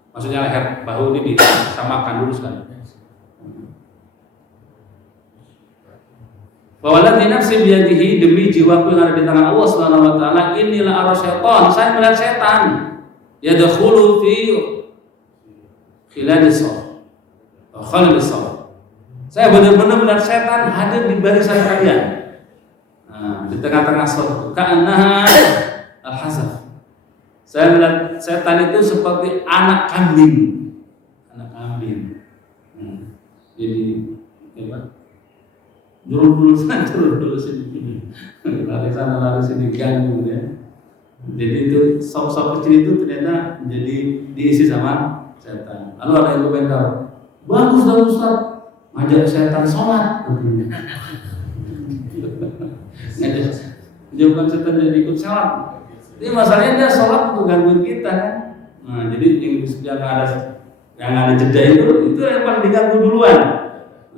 maksudnya leher bahu ini disamakan dulu sekali. Wawaladzi nafsi biyadihi, demi jiwaku yang ada di tangan Allah Subhanahu wa taala, inilah ara syaitan, saya melihat setan yadkhulu fi khilalis shalah. Khilalis shalah. Saya benar-benar melihat setan hadir di barisan kalian. Nah, di tengah-tengah salat, ka'annaha al-hazaf. Saya melihat setan itu seperti anak kambing. Anak kambing. Jadi gimana? Jurul dulu sini, lari sana lari sini ganggu ya. Jadi itu sop kecil itu ternyata menjadi diisi sama setan. Lalu ada yang komentar, bagus dah Ustaz, ngajak setan sholat. Dia bukan setan jadi ikut sholat. Ini masalahnya dia sholat untuk gangguin kita kan. Nah jadi yang ada jeda itu yang paling diganggu duluan.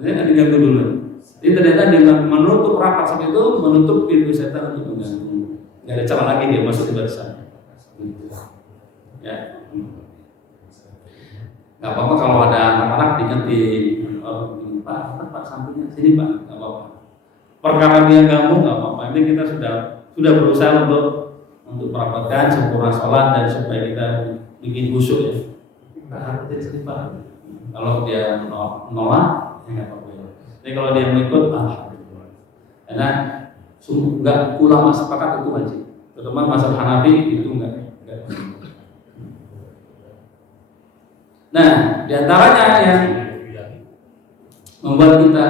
Yang diganggu duluan. Jadi ternyata dengan menutup rapat seperti itu, menutup pintu setan untuk mengganggu. Nggak ada celah lagi dia masuk ke barisan. Ya. Nggak apa-apa kalau ada anak-anak diganti. Pak sampingnya sini Pak, nggak apa-apa. Perkara dia ganggu nggak apa-apa. Ini kita sudah berusaha untuk merapatkan sempurna sholat dan supaya kita bikin khusyuk ya. Pak sini Pak. Kalau dia menolak, ya nggak apa-apa. Jadi kalau dia mengikut, alhamdulillah. Karena enggak ulama sepakat itu wajib. Terutama mazhab Hanafi itu enggak. Nah, diantaranya yang membuat kita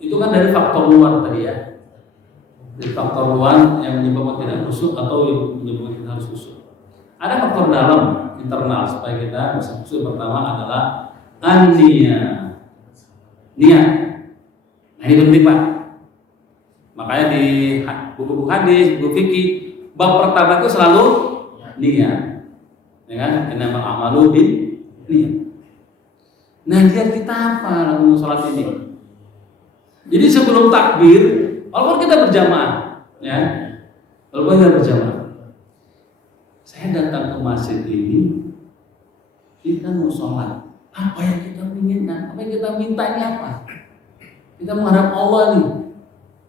itu kan dari faktor luar tadi ya. Dari faktor luar yang menyebabkan tidak khusyuk atau yang menyebabkan kita harus khusyuk. Ada faktor dalam internal supaya kita bisa khusyuk. Pertama adalah niat. Nah ini penting Pak. Makanya di buku-buku hadis, buku fikih, bab pertama itu selalu niat. Ya kan? Innamal a'malu binniyat. Nah, niat kita apa dalam sholat ini? Jadi sebelum takbir, walaupun kita berjamaah, ya. Walaupun kita berjamaah. Saya datang ke masjid ini, kita mau sholat. Apa yang kita inginkan? Apa yang kita minta ini apa? Kita menghadap Allah nih.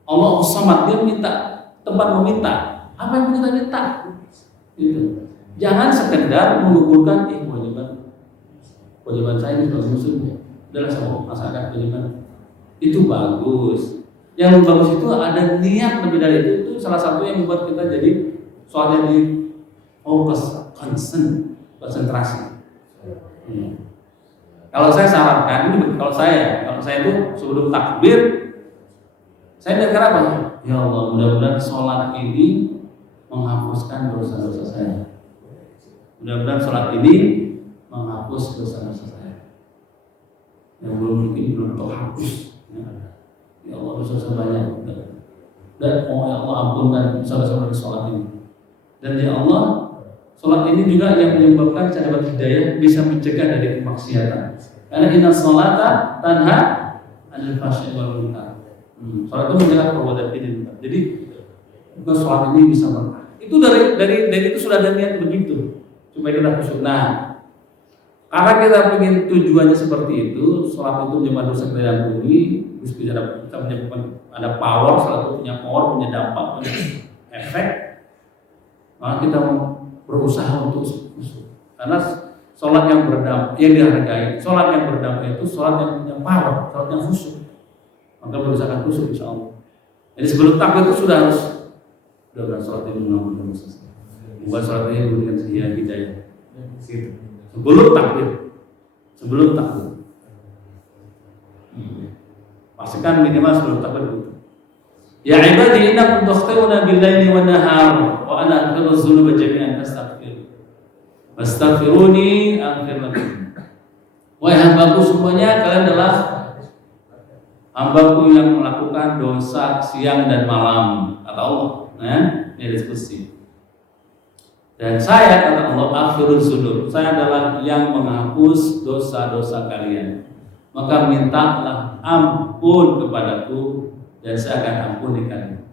Allah Samad, dia minta tempat meminta. Apa yang kita minta? Gitu. Jangan sekedar menggugurkan kewajiban saya ini sebagai muslim. Adalah sama masyarakat kewajiban. itu bagus. Yang bagus itu ada niat lebih dari itu salah satu yang membuat kita jadi soalnya di fokus, konsentrasi. Kalau saya sarankan, kalau saya itu sebelum takbir, saya mikir apa? Ya Allah, mudah-mudahan sholat ini menghapuskan dosa-dosa saya. Mudah-mudahan sholat ini menghapus dosa-dosa saya. Yang belum terhapus. Ya Allah, dosa-dosa banyak. Dan ya Allah ampunkan dosa-dosa dari sholat ini. Dan ya Allah, sholat ini juga yang menyebabkan saya dapat hidayah, bisa mencegah dari kemaksiatan. Karena inna sholata tanha anil fahsya'i wal munkar. Sholat itu mencegah perbuatan tidak. Jadi sholat ini bisa berkah. Itu dari itu sudah ada niat begitu supaya kita khusyuk. Nah, karena kita ingin tujuannya seperti itu, sholat itu menyembah dosa kita yang bumi, terus kita ada power, sholat itu punya power, punya dampak, punya efek. Maka kita mau berusaha untuk khusyuk. Karena sholat yang berdampak, yang dihargai, sholat yang berdampak itu sholat yang punya power, sholat yang khusyuk. Maka berusaha khusyuk insya Allah. Jadi sebelum takbir itu sudah harus sholat ini mengampuni dosa. Bukan sholat ini memberikan hidayah. Sebelum takbir. Pastikan minimal sebelum takbir itu. Ya ibadi innakum takhtiruna bil-laili wan-nahar wa ana aghfiru dzunuba jami'an fastaghfiruni aghfir lakum. Wahai hambaku semuanya, kalian adalah hambaku yang melakukan dosa siang dan malam, kata Allah. Ini diskusi. Dan saya, kata Allah, aghfiruz dzunub, saya adalah yang menghapus dosa-dosa kalian. Maka mintalah ampun kepadaku dan saya akan ampuni kalian.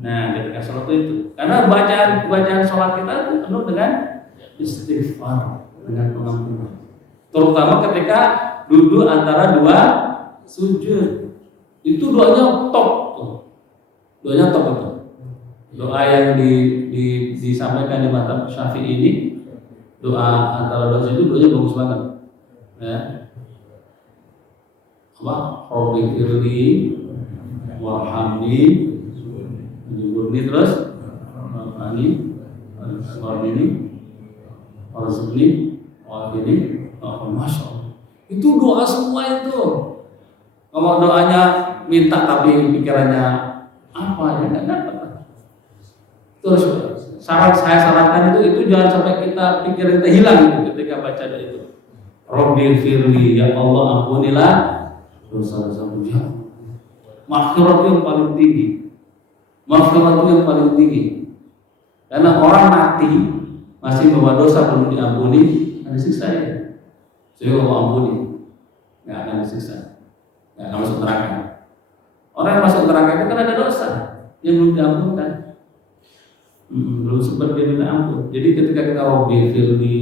Nah, ketika sholat itu, karena bacaan sholat kita itu penuh dengan istighfar, dengan pengampunan. Terutama ketika duduk antara dua sujud, itu doanya top tuh. Doanya top itu. Doa yang disampaikan di mazhab Syafi'i ini, doa antara dua sujud, doanya bagus banget. Ya. Apa? Rabbighfirli warhamni wajburni, terus warhamni warzuqni wa'afini. Masya Allah. Itu doa semua itu. Kalau doanya minta tapi pikirannya apa ya nggak dapat. Terus saya sarankan itu jangan sampai kita pikiran kita hilang itu ketika baca doa itu. Rabbighfirli, ya Allah ampunilah dosa-dosa puja. Maghfirah itu yang paling tinggi. Maghfirah itu yang paling tinggi. Karena orang mati masih membawa dosa belum diampuni, ada siksa ya. Jadi Allah ampuni, nggak akan disiksa, nggak akan masuk neraka. Orang yang masuk neraka itu kan ada dosa yang belum diampunkan, belum sempat dia minta ampun. Jadi ketika kita Rabbighfirli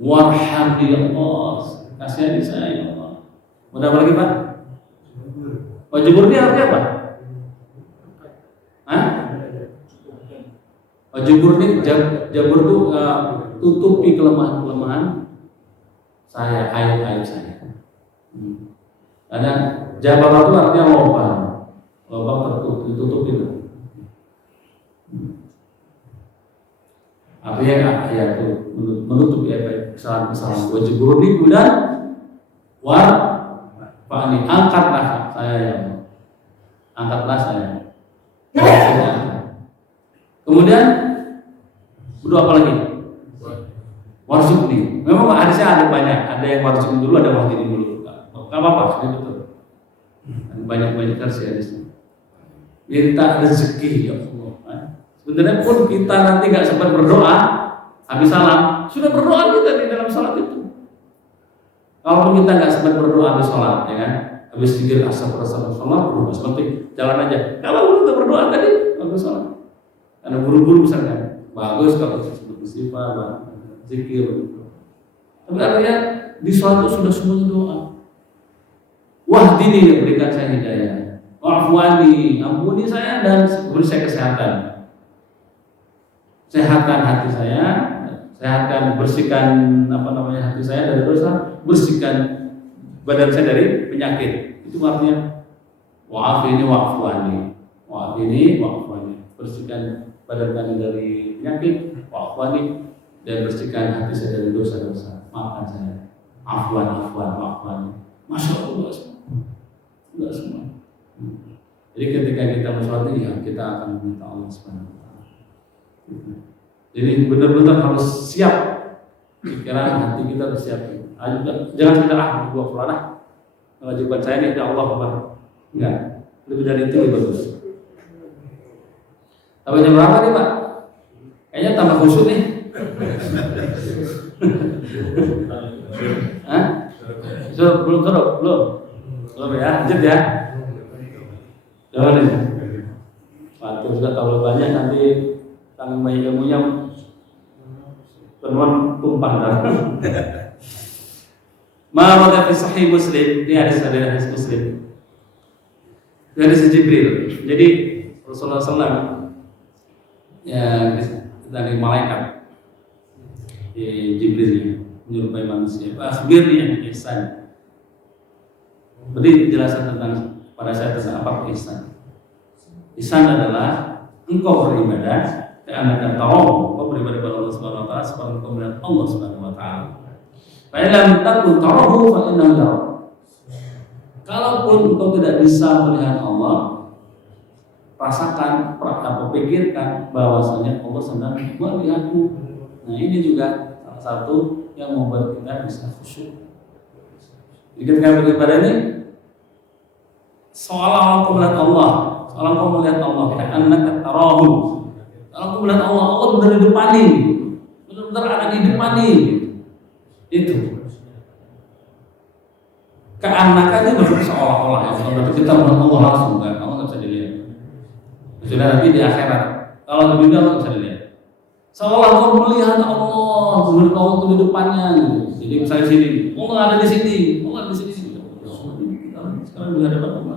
warhamni, ya Allah kasihani saya ya Allah. Mau apa lagi Pak? Wajibur ini artinya apa? Wajibur ini jabur itu tutupi kelemahan-kelemahan saya, aib-aib saya. Karena jabar itu artinya lubang tertutup, ditutup itu. Artinya ya itu menutup kesalahan-kesalahan. Wajibur ini kemudian Pak ini angkatlah saya ya Allah. Angkatlah saya. Kemudian berdoa apa lagi? Warzuqni. Memang hadisnya ada banyak. Ada yang warzuqni dulu, ada wahdini dulu. Enggak apa-apa, itu betul. Banyak versi hadisnya. Minta rezeki ya Allah. Sebenarnya pun kita nanti enggak sempat berdoa habis salam, sudah berdoa kita di dalam salat itu. Kalau kita nggak sempat berdoa habis sholat, ya kan? Habis zikir astagfirullah, berdoa seperti jalan aja. Kalau belum berdoa tadi habis sholat, karena buru-buru misalnya, bagus kalau sebut istighfar, zikir. Tapi artinya di sholat itu sudah semuanya doa. Wahdini, yang berikan saya hidayah. Wa'afwani, ampuni saya dan beri saya kesehatan. Sehatkan hati saya. Sehatkan, bersihkan hati saya dari dosa, bersihkan badan saya dari penyakit. Itu artinya Wa'afini wa'fu anni. Wa'afini wa'fu anni. Bersihkan badan kami dari penyakit, wa'fu anni, dan bersihkan hati saya dari dosa-dosa. Maafkan saya. Afwan, wa'fu anni. Masya Allah semua. Jadi ketika kita bersolat ya kita akan meminta Allah Subhanahu wa taala. Jadi benar-benar harus siap. Pikiran hati kita harus siap. Jangan kita gua fulanah. Kewajiban saya ini Allah Akbar. Enggak. Lebih dari itu lebih bagus. Tapi jam berapa nih Pak? Kayaknya tambah khusyuk nih. Hah? Belum belum ya, lanjut ya. Jangan nih. Waktu sudah tahu banyak nanti kami banyak ilmunya penuhan tumpah darah. Ma'rada fi sahih Muslim, ini hadis Muslim. Hadis Jibril. Jadi Rasulullah SAW ya dari malaikat Jibril menyerupai manusia. Akhbirni an ihsan. Beri penjelasan tentang pada saya tentang apa ihsan. Ihsan adalah engkau beribadah karena tahu engkau beribadah kepada Allah Subhanahu wa taala seperti engkau melihat Allah Subhanahu wa taala. Fa lam takun tarahu fa innahu yarak. Kalaupun engkau tidak bisa melihat Allah, rasakan, pikirkan bahwasanya Allah sedang melihatmu. Nah, ini juga salah satu yang membuat kita bisa khusyuk. Jadi ketika beribadah ini seolah-olah kau melihat Allah, seolah kau melihat Allah, ka'annaka tarahu. Kalau kau melihat Allah, Allah benar di depan nih, benar-benar ada di depan nih. Itu. Ka'annaka ini berarti seolah-olah ya, berarti kita melihat Allah langsung kan, Allah nggak bisa dilihat. Sudah nanti di akhirat, kalau di dunia Allah bisa dilihat. Seolah kau melihat Allah, benar Allah itu di depannya. Jadi misalnya sini, Allah ada di sini, Allah ada di sini. Sekarang di hadapan Allah.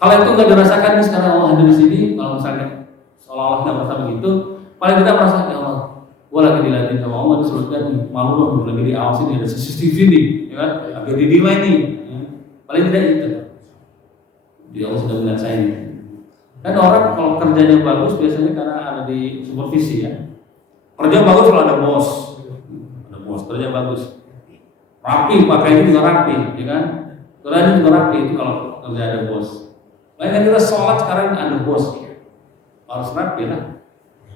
Kalau itu nggak dirasakan sekarang Allah ada di sini, kalau misalnya seolah-olah nggak merasa begitu, paling kita merasa ya Allah, gua lagi dilihatin sama Allah disebutkan nih, malu loh, lagi diawasin nih, ada CCTV nih, ya kan, agak dinilai nih, ya. Paling tidak itu. Dia Allah sudah melihat saya nih. Kan orang kalau kerjanya bagus biasanya karena ada di supervisi ya. Kerja bagus kalau ada bos, kerja bagus, rapi, pakainya juga rapi, ya kan, kerjanya juga rapi itu kalau kerja ada bos. Lain kan kita sholat sekarang ada bos, harus rapi lah,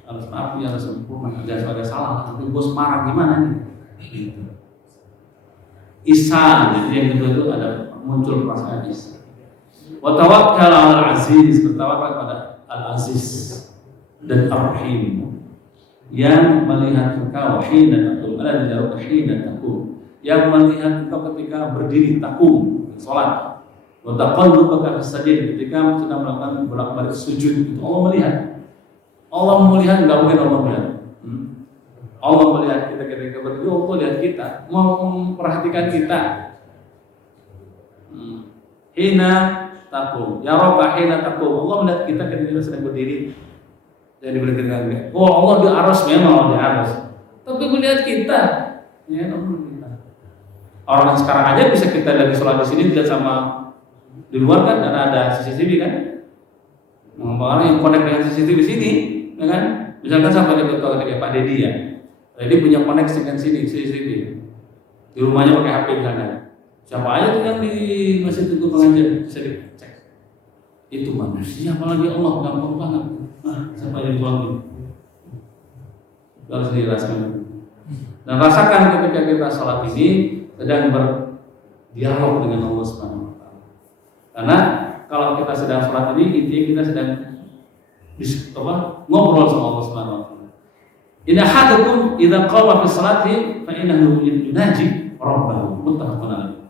harus rapi, harus sempurna, jangan sampai salah, nanti bos marah gimana nih? Ihsan, jadi yang kedua itu ada muncul perasaan ihsan. Wa tawakkal 'alal aziz, bertawakal kepada al-aziz dan ar-rahim yang melihat engkau hina taqum, ala jarum hina taqum, yang melihat engkau ketika berdiri taqum salat. Wa taqallubaka fis sajid, ketika sedang melakukan bolak-balik sujud, itu Allah melihat. Allah melihat, enggak mungkin Allah melihat. Allah melihat kita ketika berdiri, Allah lihat kita, mau memperhatikan kita. Hina taqum, ya Rabb hina taqum, Allah melihat kita ketika kita sedang berdiri. Jadi berkata, oh Allah di aras, memang Allah di aras, tapi melihat kita, ya Allah kita. Orang sekarang aja bisa kita lagi sholat di sini dilihat sama di luar kan, karena ada CCTV kan. Orang yang connect dengan CCTV sini, ya kan? Misalkan sampai di ketua ketika Pak Dedi ya, Dedi punya koneksi dengan sini CCTV. Di rumahnya pakai HP misalkan. Siapa aja tuh yang di masjid itu pengajian bisa dicek. Itu manusia, apalagi Allah gampang banget. Siapa yang suami? Harus dirasakan. Dan rasakan ketika kita sholat ini sedang berdialog dengan Allah Subhanahu wa taala. Karena kalau kita sedang sholat ini, intinya kita sedang ngobrol sama Allah Subhanahu wa taala. Idza hadatkum idza qama fi sholati fa innahu yunaji rabbahu, muttafaqun alaih.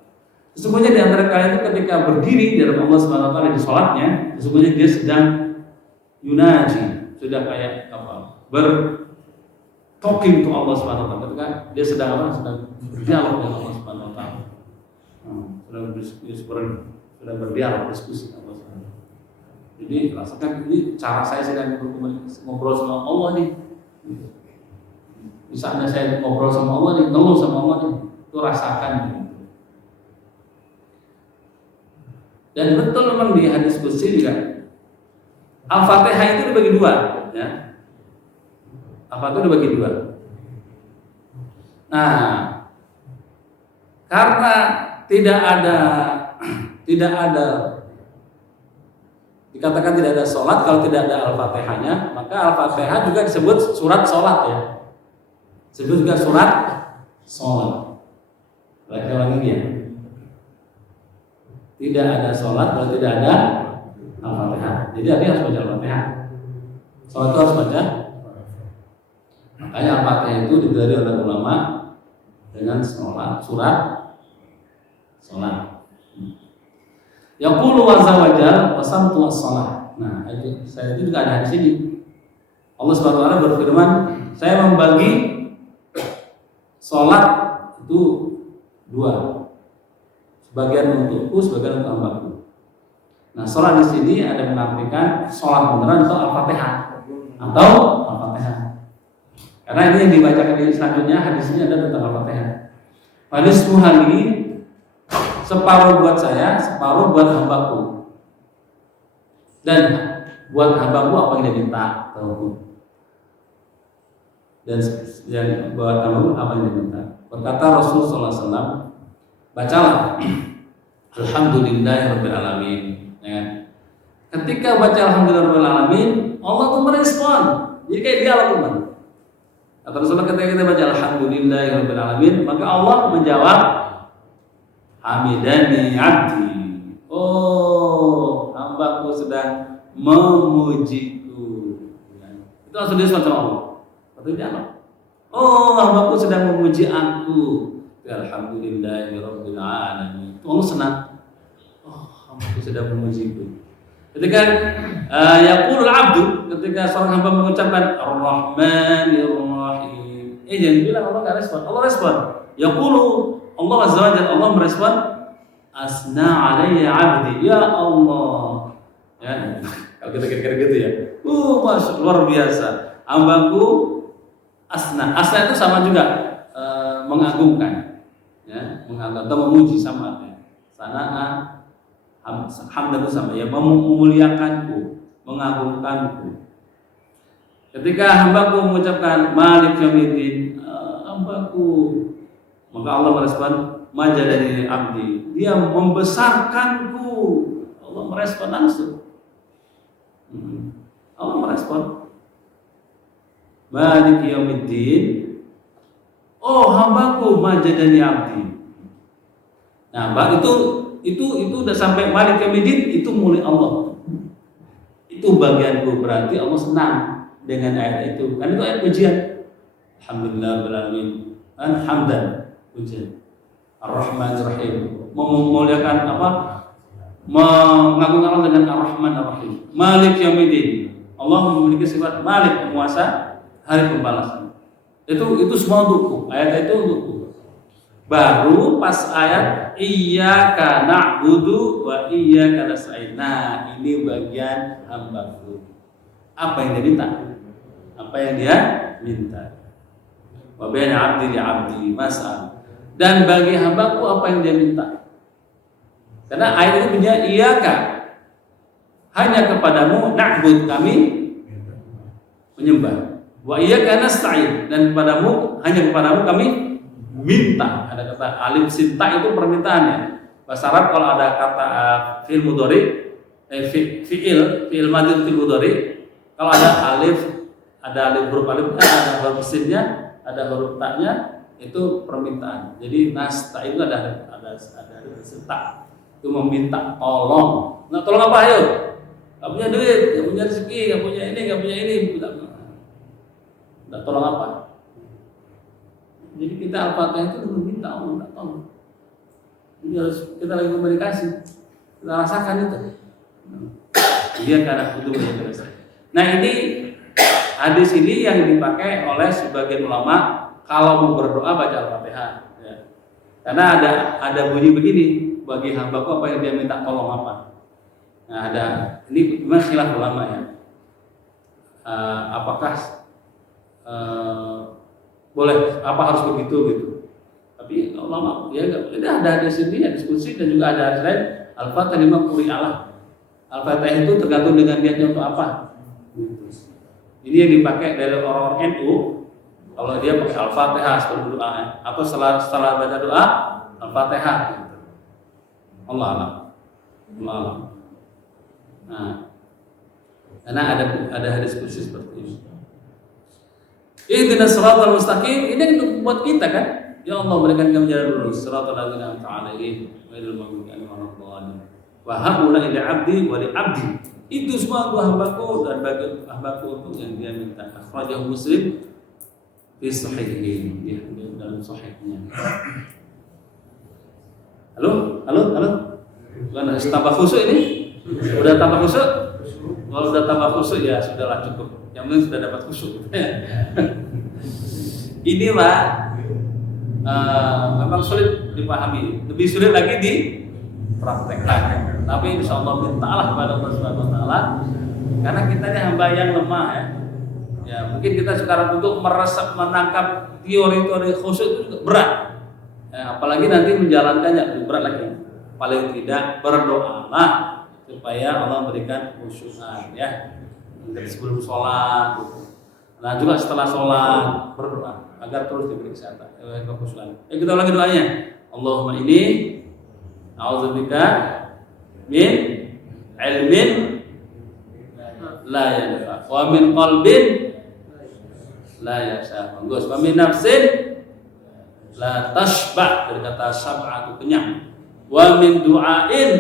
Sesungguhnya di antara kalian itu ketika berdiri di hadapan Allah Subhanahu wa taala di sholatnya, sesungguhnya dia sedang yunaji, sudah kayak apa? Talking to Allah Subhanahu wa taala, ketika dia sedang apa? Sedang berdialog dengan Allah Subhanahu wa taala. Sudah berdialog, diskusi dengan Allah Subhanahu wa taala. Jadi rasakan ini cara saya sedang ngobrol sama Allah nih. Misalnya saya ngobrol sama Allah nih, ngeluh sama Allah nih, itu rasakan. Dan betul memang di hadis qudsi juga Al-Fatihah itu dibagi dua, ya. Al-Fatihah itu dibagi dua. Nah, karena tidak ada dikatakan tidak ada sholat kalau tidak ada Al-Fatihahnya, maka Al-Fatihah juga disebut surat sholat, ya. Disebut juga surat sholat. Lagi-lagi ya. Tidak ada sholat kalau tidak ada Al-Fatihah. Jadi artinya harus baca Al-Fatihah. Sholat itu harus baca. Makanya Al-Fatihah itu dipelajari oleh ulama dengan surat sholat. Yaqulu azza wa jalla wasamtu as-shalah. Nah, saya itu juga ada di sini. Allah Subhanahu wa taala berfirman, saya membagi sholat itu dua. Sebagian untukku, sebagian untuk hambaku. Nah, sholat di sini ada mengartikan sholat beneran atau Al-Fatihah atau Al-Fatihah. Karena ini yang dibacakan di selanjutnya hadisnya ada tentang Al-Fatihah. Hadis muhali separuh buat saya, separuh buat hambaku. Dan buat hambaku apa yang dia minta, tahu. Dan yang buat hambaku apa yang dia minta. Berkata Rasulullah SAW, bacalah Alhamdulillahirabbil alamin, ya. Ketika baca Alhamdulillahirabbil alamin, Allah tuh merespon. Jadi kayak dialog, teman. Kata Rasulullah, ketika kita baca Alhamdulillahirabbil alamin, maka Allah menjawab Hamidani abdi. Oh, hambaku sedang memujiku. Ya. Itu langsung direspon sama Allah. Betul dialog. Oh, hambaku sedang memuji aku. Alhamdulillahirabbil alamin. Allah senang. Oh, hambaku sedang memujiku. Ketika yaqulul abdu, ketika seorang hamba mengucapkan Ar-Rahmanir Rahim, jangan bilang Allah enggak respon. Allah respon. Yaqulu Allah azza wa jalla, Allah merespon asna alayya abdi, ya Allah. Ya, kalau kita kira-kira gitu ya. Masya, luar biasa. Hambaku asna. Asna itu sama juga mengagungkan. Ya, mengagungkan atau memuji sama artinya. Sana'a hamdan itu sama, ya, memuliakanku, mengagungkanku. Ketika hambaku mengucapkan Malik Yaumiddin, hambaku, maka Allah merespon majadani abdi, dia membesarkanku. Allah merespon langsung. Allah merespon Malik Yaumiddin, oh hambaku majadani abdi. Nah, itu udah sampai Malik Yaumiddin, itu mulai Allah. Itu bagianku, berarti Allah senang dengan ayat itu. Kan itu ayat pujian. Alhamdulillahirabbil alamin. Hamdan, pujian. Ar-Rahmanir Rahim. Memuliakan apa? Mengagungkan Allah dengan Ar-Rahman Ar-Rahim. Malik Yaumiddin. Allah memiliki sifat Malik, penguasa hari pembalasan. Itu semua untukku. Ayat itu untukku. Baru pas ayat Iyyaka na'budu wa iyyaka nasta'in. Nah, ini bagian hambaku. Apa yang dia minta? Apa yang dia minta? Wa baina 'abdi li 'abdi mas'al. Dan bagi hambaku apa yang dia minta? Karena ayat ini punya Iyyaka, hanya kepadamu na'bud, kami menyembah. Wa iyyaka nasta'in, dan hanya kepadamu kami minta. Ada kata alif sinta itu permintaannya. Bahasa Arab kalau ada kata fi'il mudhari, fi'il madhi fi'il mudhari, kalau ada huruf alif, ada huruf sinnya, ada huruf ta-nya, itu permintaan. Jadi nasta itu ada sinta. Itu meminta tolong. Nah, tolong apa, ayo? Enggak punya duit, enggak punya rezeki, enggak punya ini. Enggak tolong apa? Jadi kita Al-Fatihah itu meminta Allah, enggak tolong. Jadi harus kita lagi komunikasi, kita rasakan itu. Dia karena itu berasa. Nah, ini hadis ini yang dipakai oleh sebagian ulama kalau mau berdoa baca Al-Fatihah. Ya. Karena ada bunyi begini, bagi hambaku apa yang dia minta tolong apa. Nah, ini memang khilaf ulama ya. Apakah boleh, apa harus begitu gitu. Tapi ulama ya ada di sini, ada diskusi, dan juga ada selain Al-Fatihah lima quri'alah. Al-Fatihah itu tergantung dengan niatnya untuk apa. Ini yang dipakai dari orang-orang NU. Kalau dia pakai Al-Fatihah sebelum doa atau setelah baca doa Al-Fatihah. Allah alam. Allah alam. Nah, karena ada hadis khusus seperti ini. Ihdinas siratal mustaqim, ini untuk buat kita kan. Ya Allah, berikan kami jalan lurus, siratal ladzina an'amta 'alaihim ghairil maghdubi 'alaihim waladdallin. Wa habula ila 'abdi wa li 'abdi. Itu semua untuk hambaku dan bagi hambaku untuk yang dia minta. Akhrajahu Muslim fi sahihihi, di dalam sahihnya. Halo. Bukan harus tambah khusyuk ini? Sudah tambah khusyuk? Kalau sudah tambah khusyuk ya sudahlah cukup. Yang penting sudah dapat khusyuk. Ini Pak, memang sulit dipahami. Lebih sulit lagi dipraktekkan. Tapi insyaallah mintalah kepada Allah Subhanahu wa taala, karena kita ini hamba yang lemah ya. Ya, mungkin kita sekarang untuk menangkap teori-teori khusyuk itu juga berat. Ya, apalagi nanti menjalankannya lebih berat lagi. Paling tidak berdoalah supaya Allah berikan khusyukan ya. Dari sebelum sholat, nah juga setelah sholat berdoa agar terus diberi kesehatan, kekhusyukan. Kita ulangi doanya. Allahumma ini a'udzubika min ilmin la yanfa wa min qalbin la yakhsha wa min nafsin la tashba, dari kata sab'a itu kenyang, wa min du'ain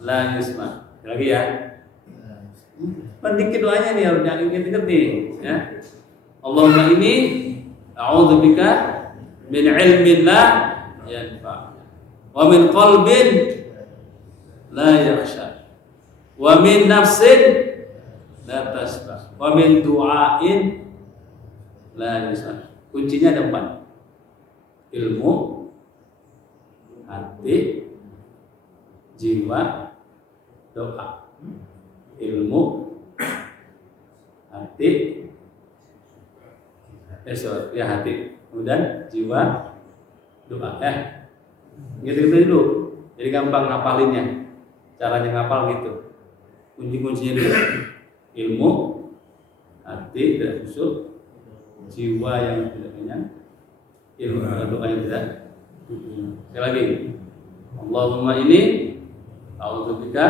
la yusma. Lagi ya. Pendikit doanya nih harus jangan inget-inget nih ya. Allahumma ini a'udzubika min ilmin la yanfa wa min qalbin la yakhsha wa min nafsin la tasbah wa min du'ain la yusma. Kuncinya ada 4. Ilmu, hati, jiwa, doa. Ilmu, hati, hati, kemudian jiwa, doa ya. Gitu dulu. Jadi gampang ngapalinnya. Caranya ngapal gitu. Kunci-kuncinya dulu. Ilmu, hati dan khusyuk, jiwa yang tidak kenyang, ilmu dan doa yang tidak. Sekali lagi. Allahumma ini a'udzubika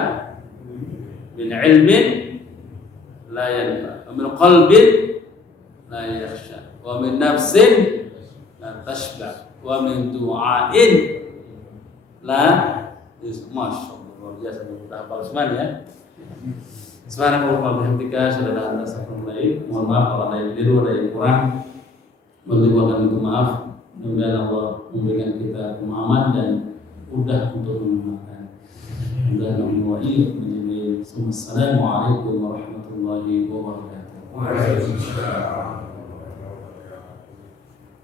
min ilmin la yanfa wa min qalbin la yakhsha wa min nafsin la tashba wa min du'ain la masyaallah. Luar biasa, kita hafal semua ya. Subhanallah wa bihamdika asyhadu an la ilaha illa anta astaghfiruka wa atubu ilaik. Mohon maaf kalau ada yang keliru, ada yang kurang. Mohon itu maaf. Mudah-mudahan Allah memberikan kita pemahaman dan mudah untuk mengamalkan. Dan Assalamualaikum warahmatullahi wabarakatuh. Waalaikumsalam.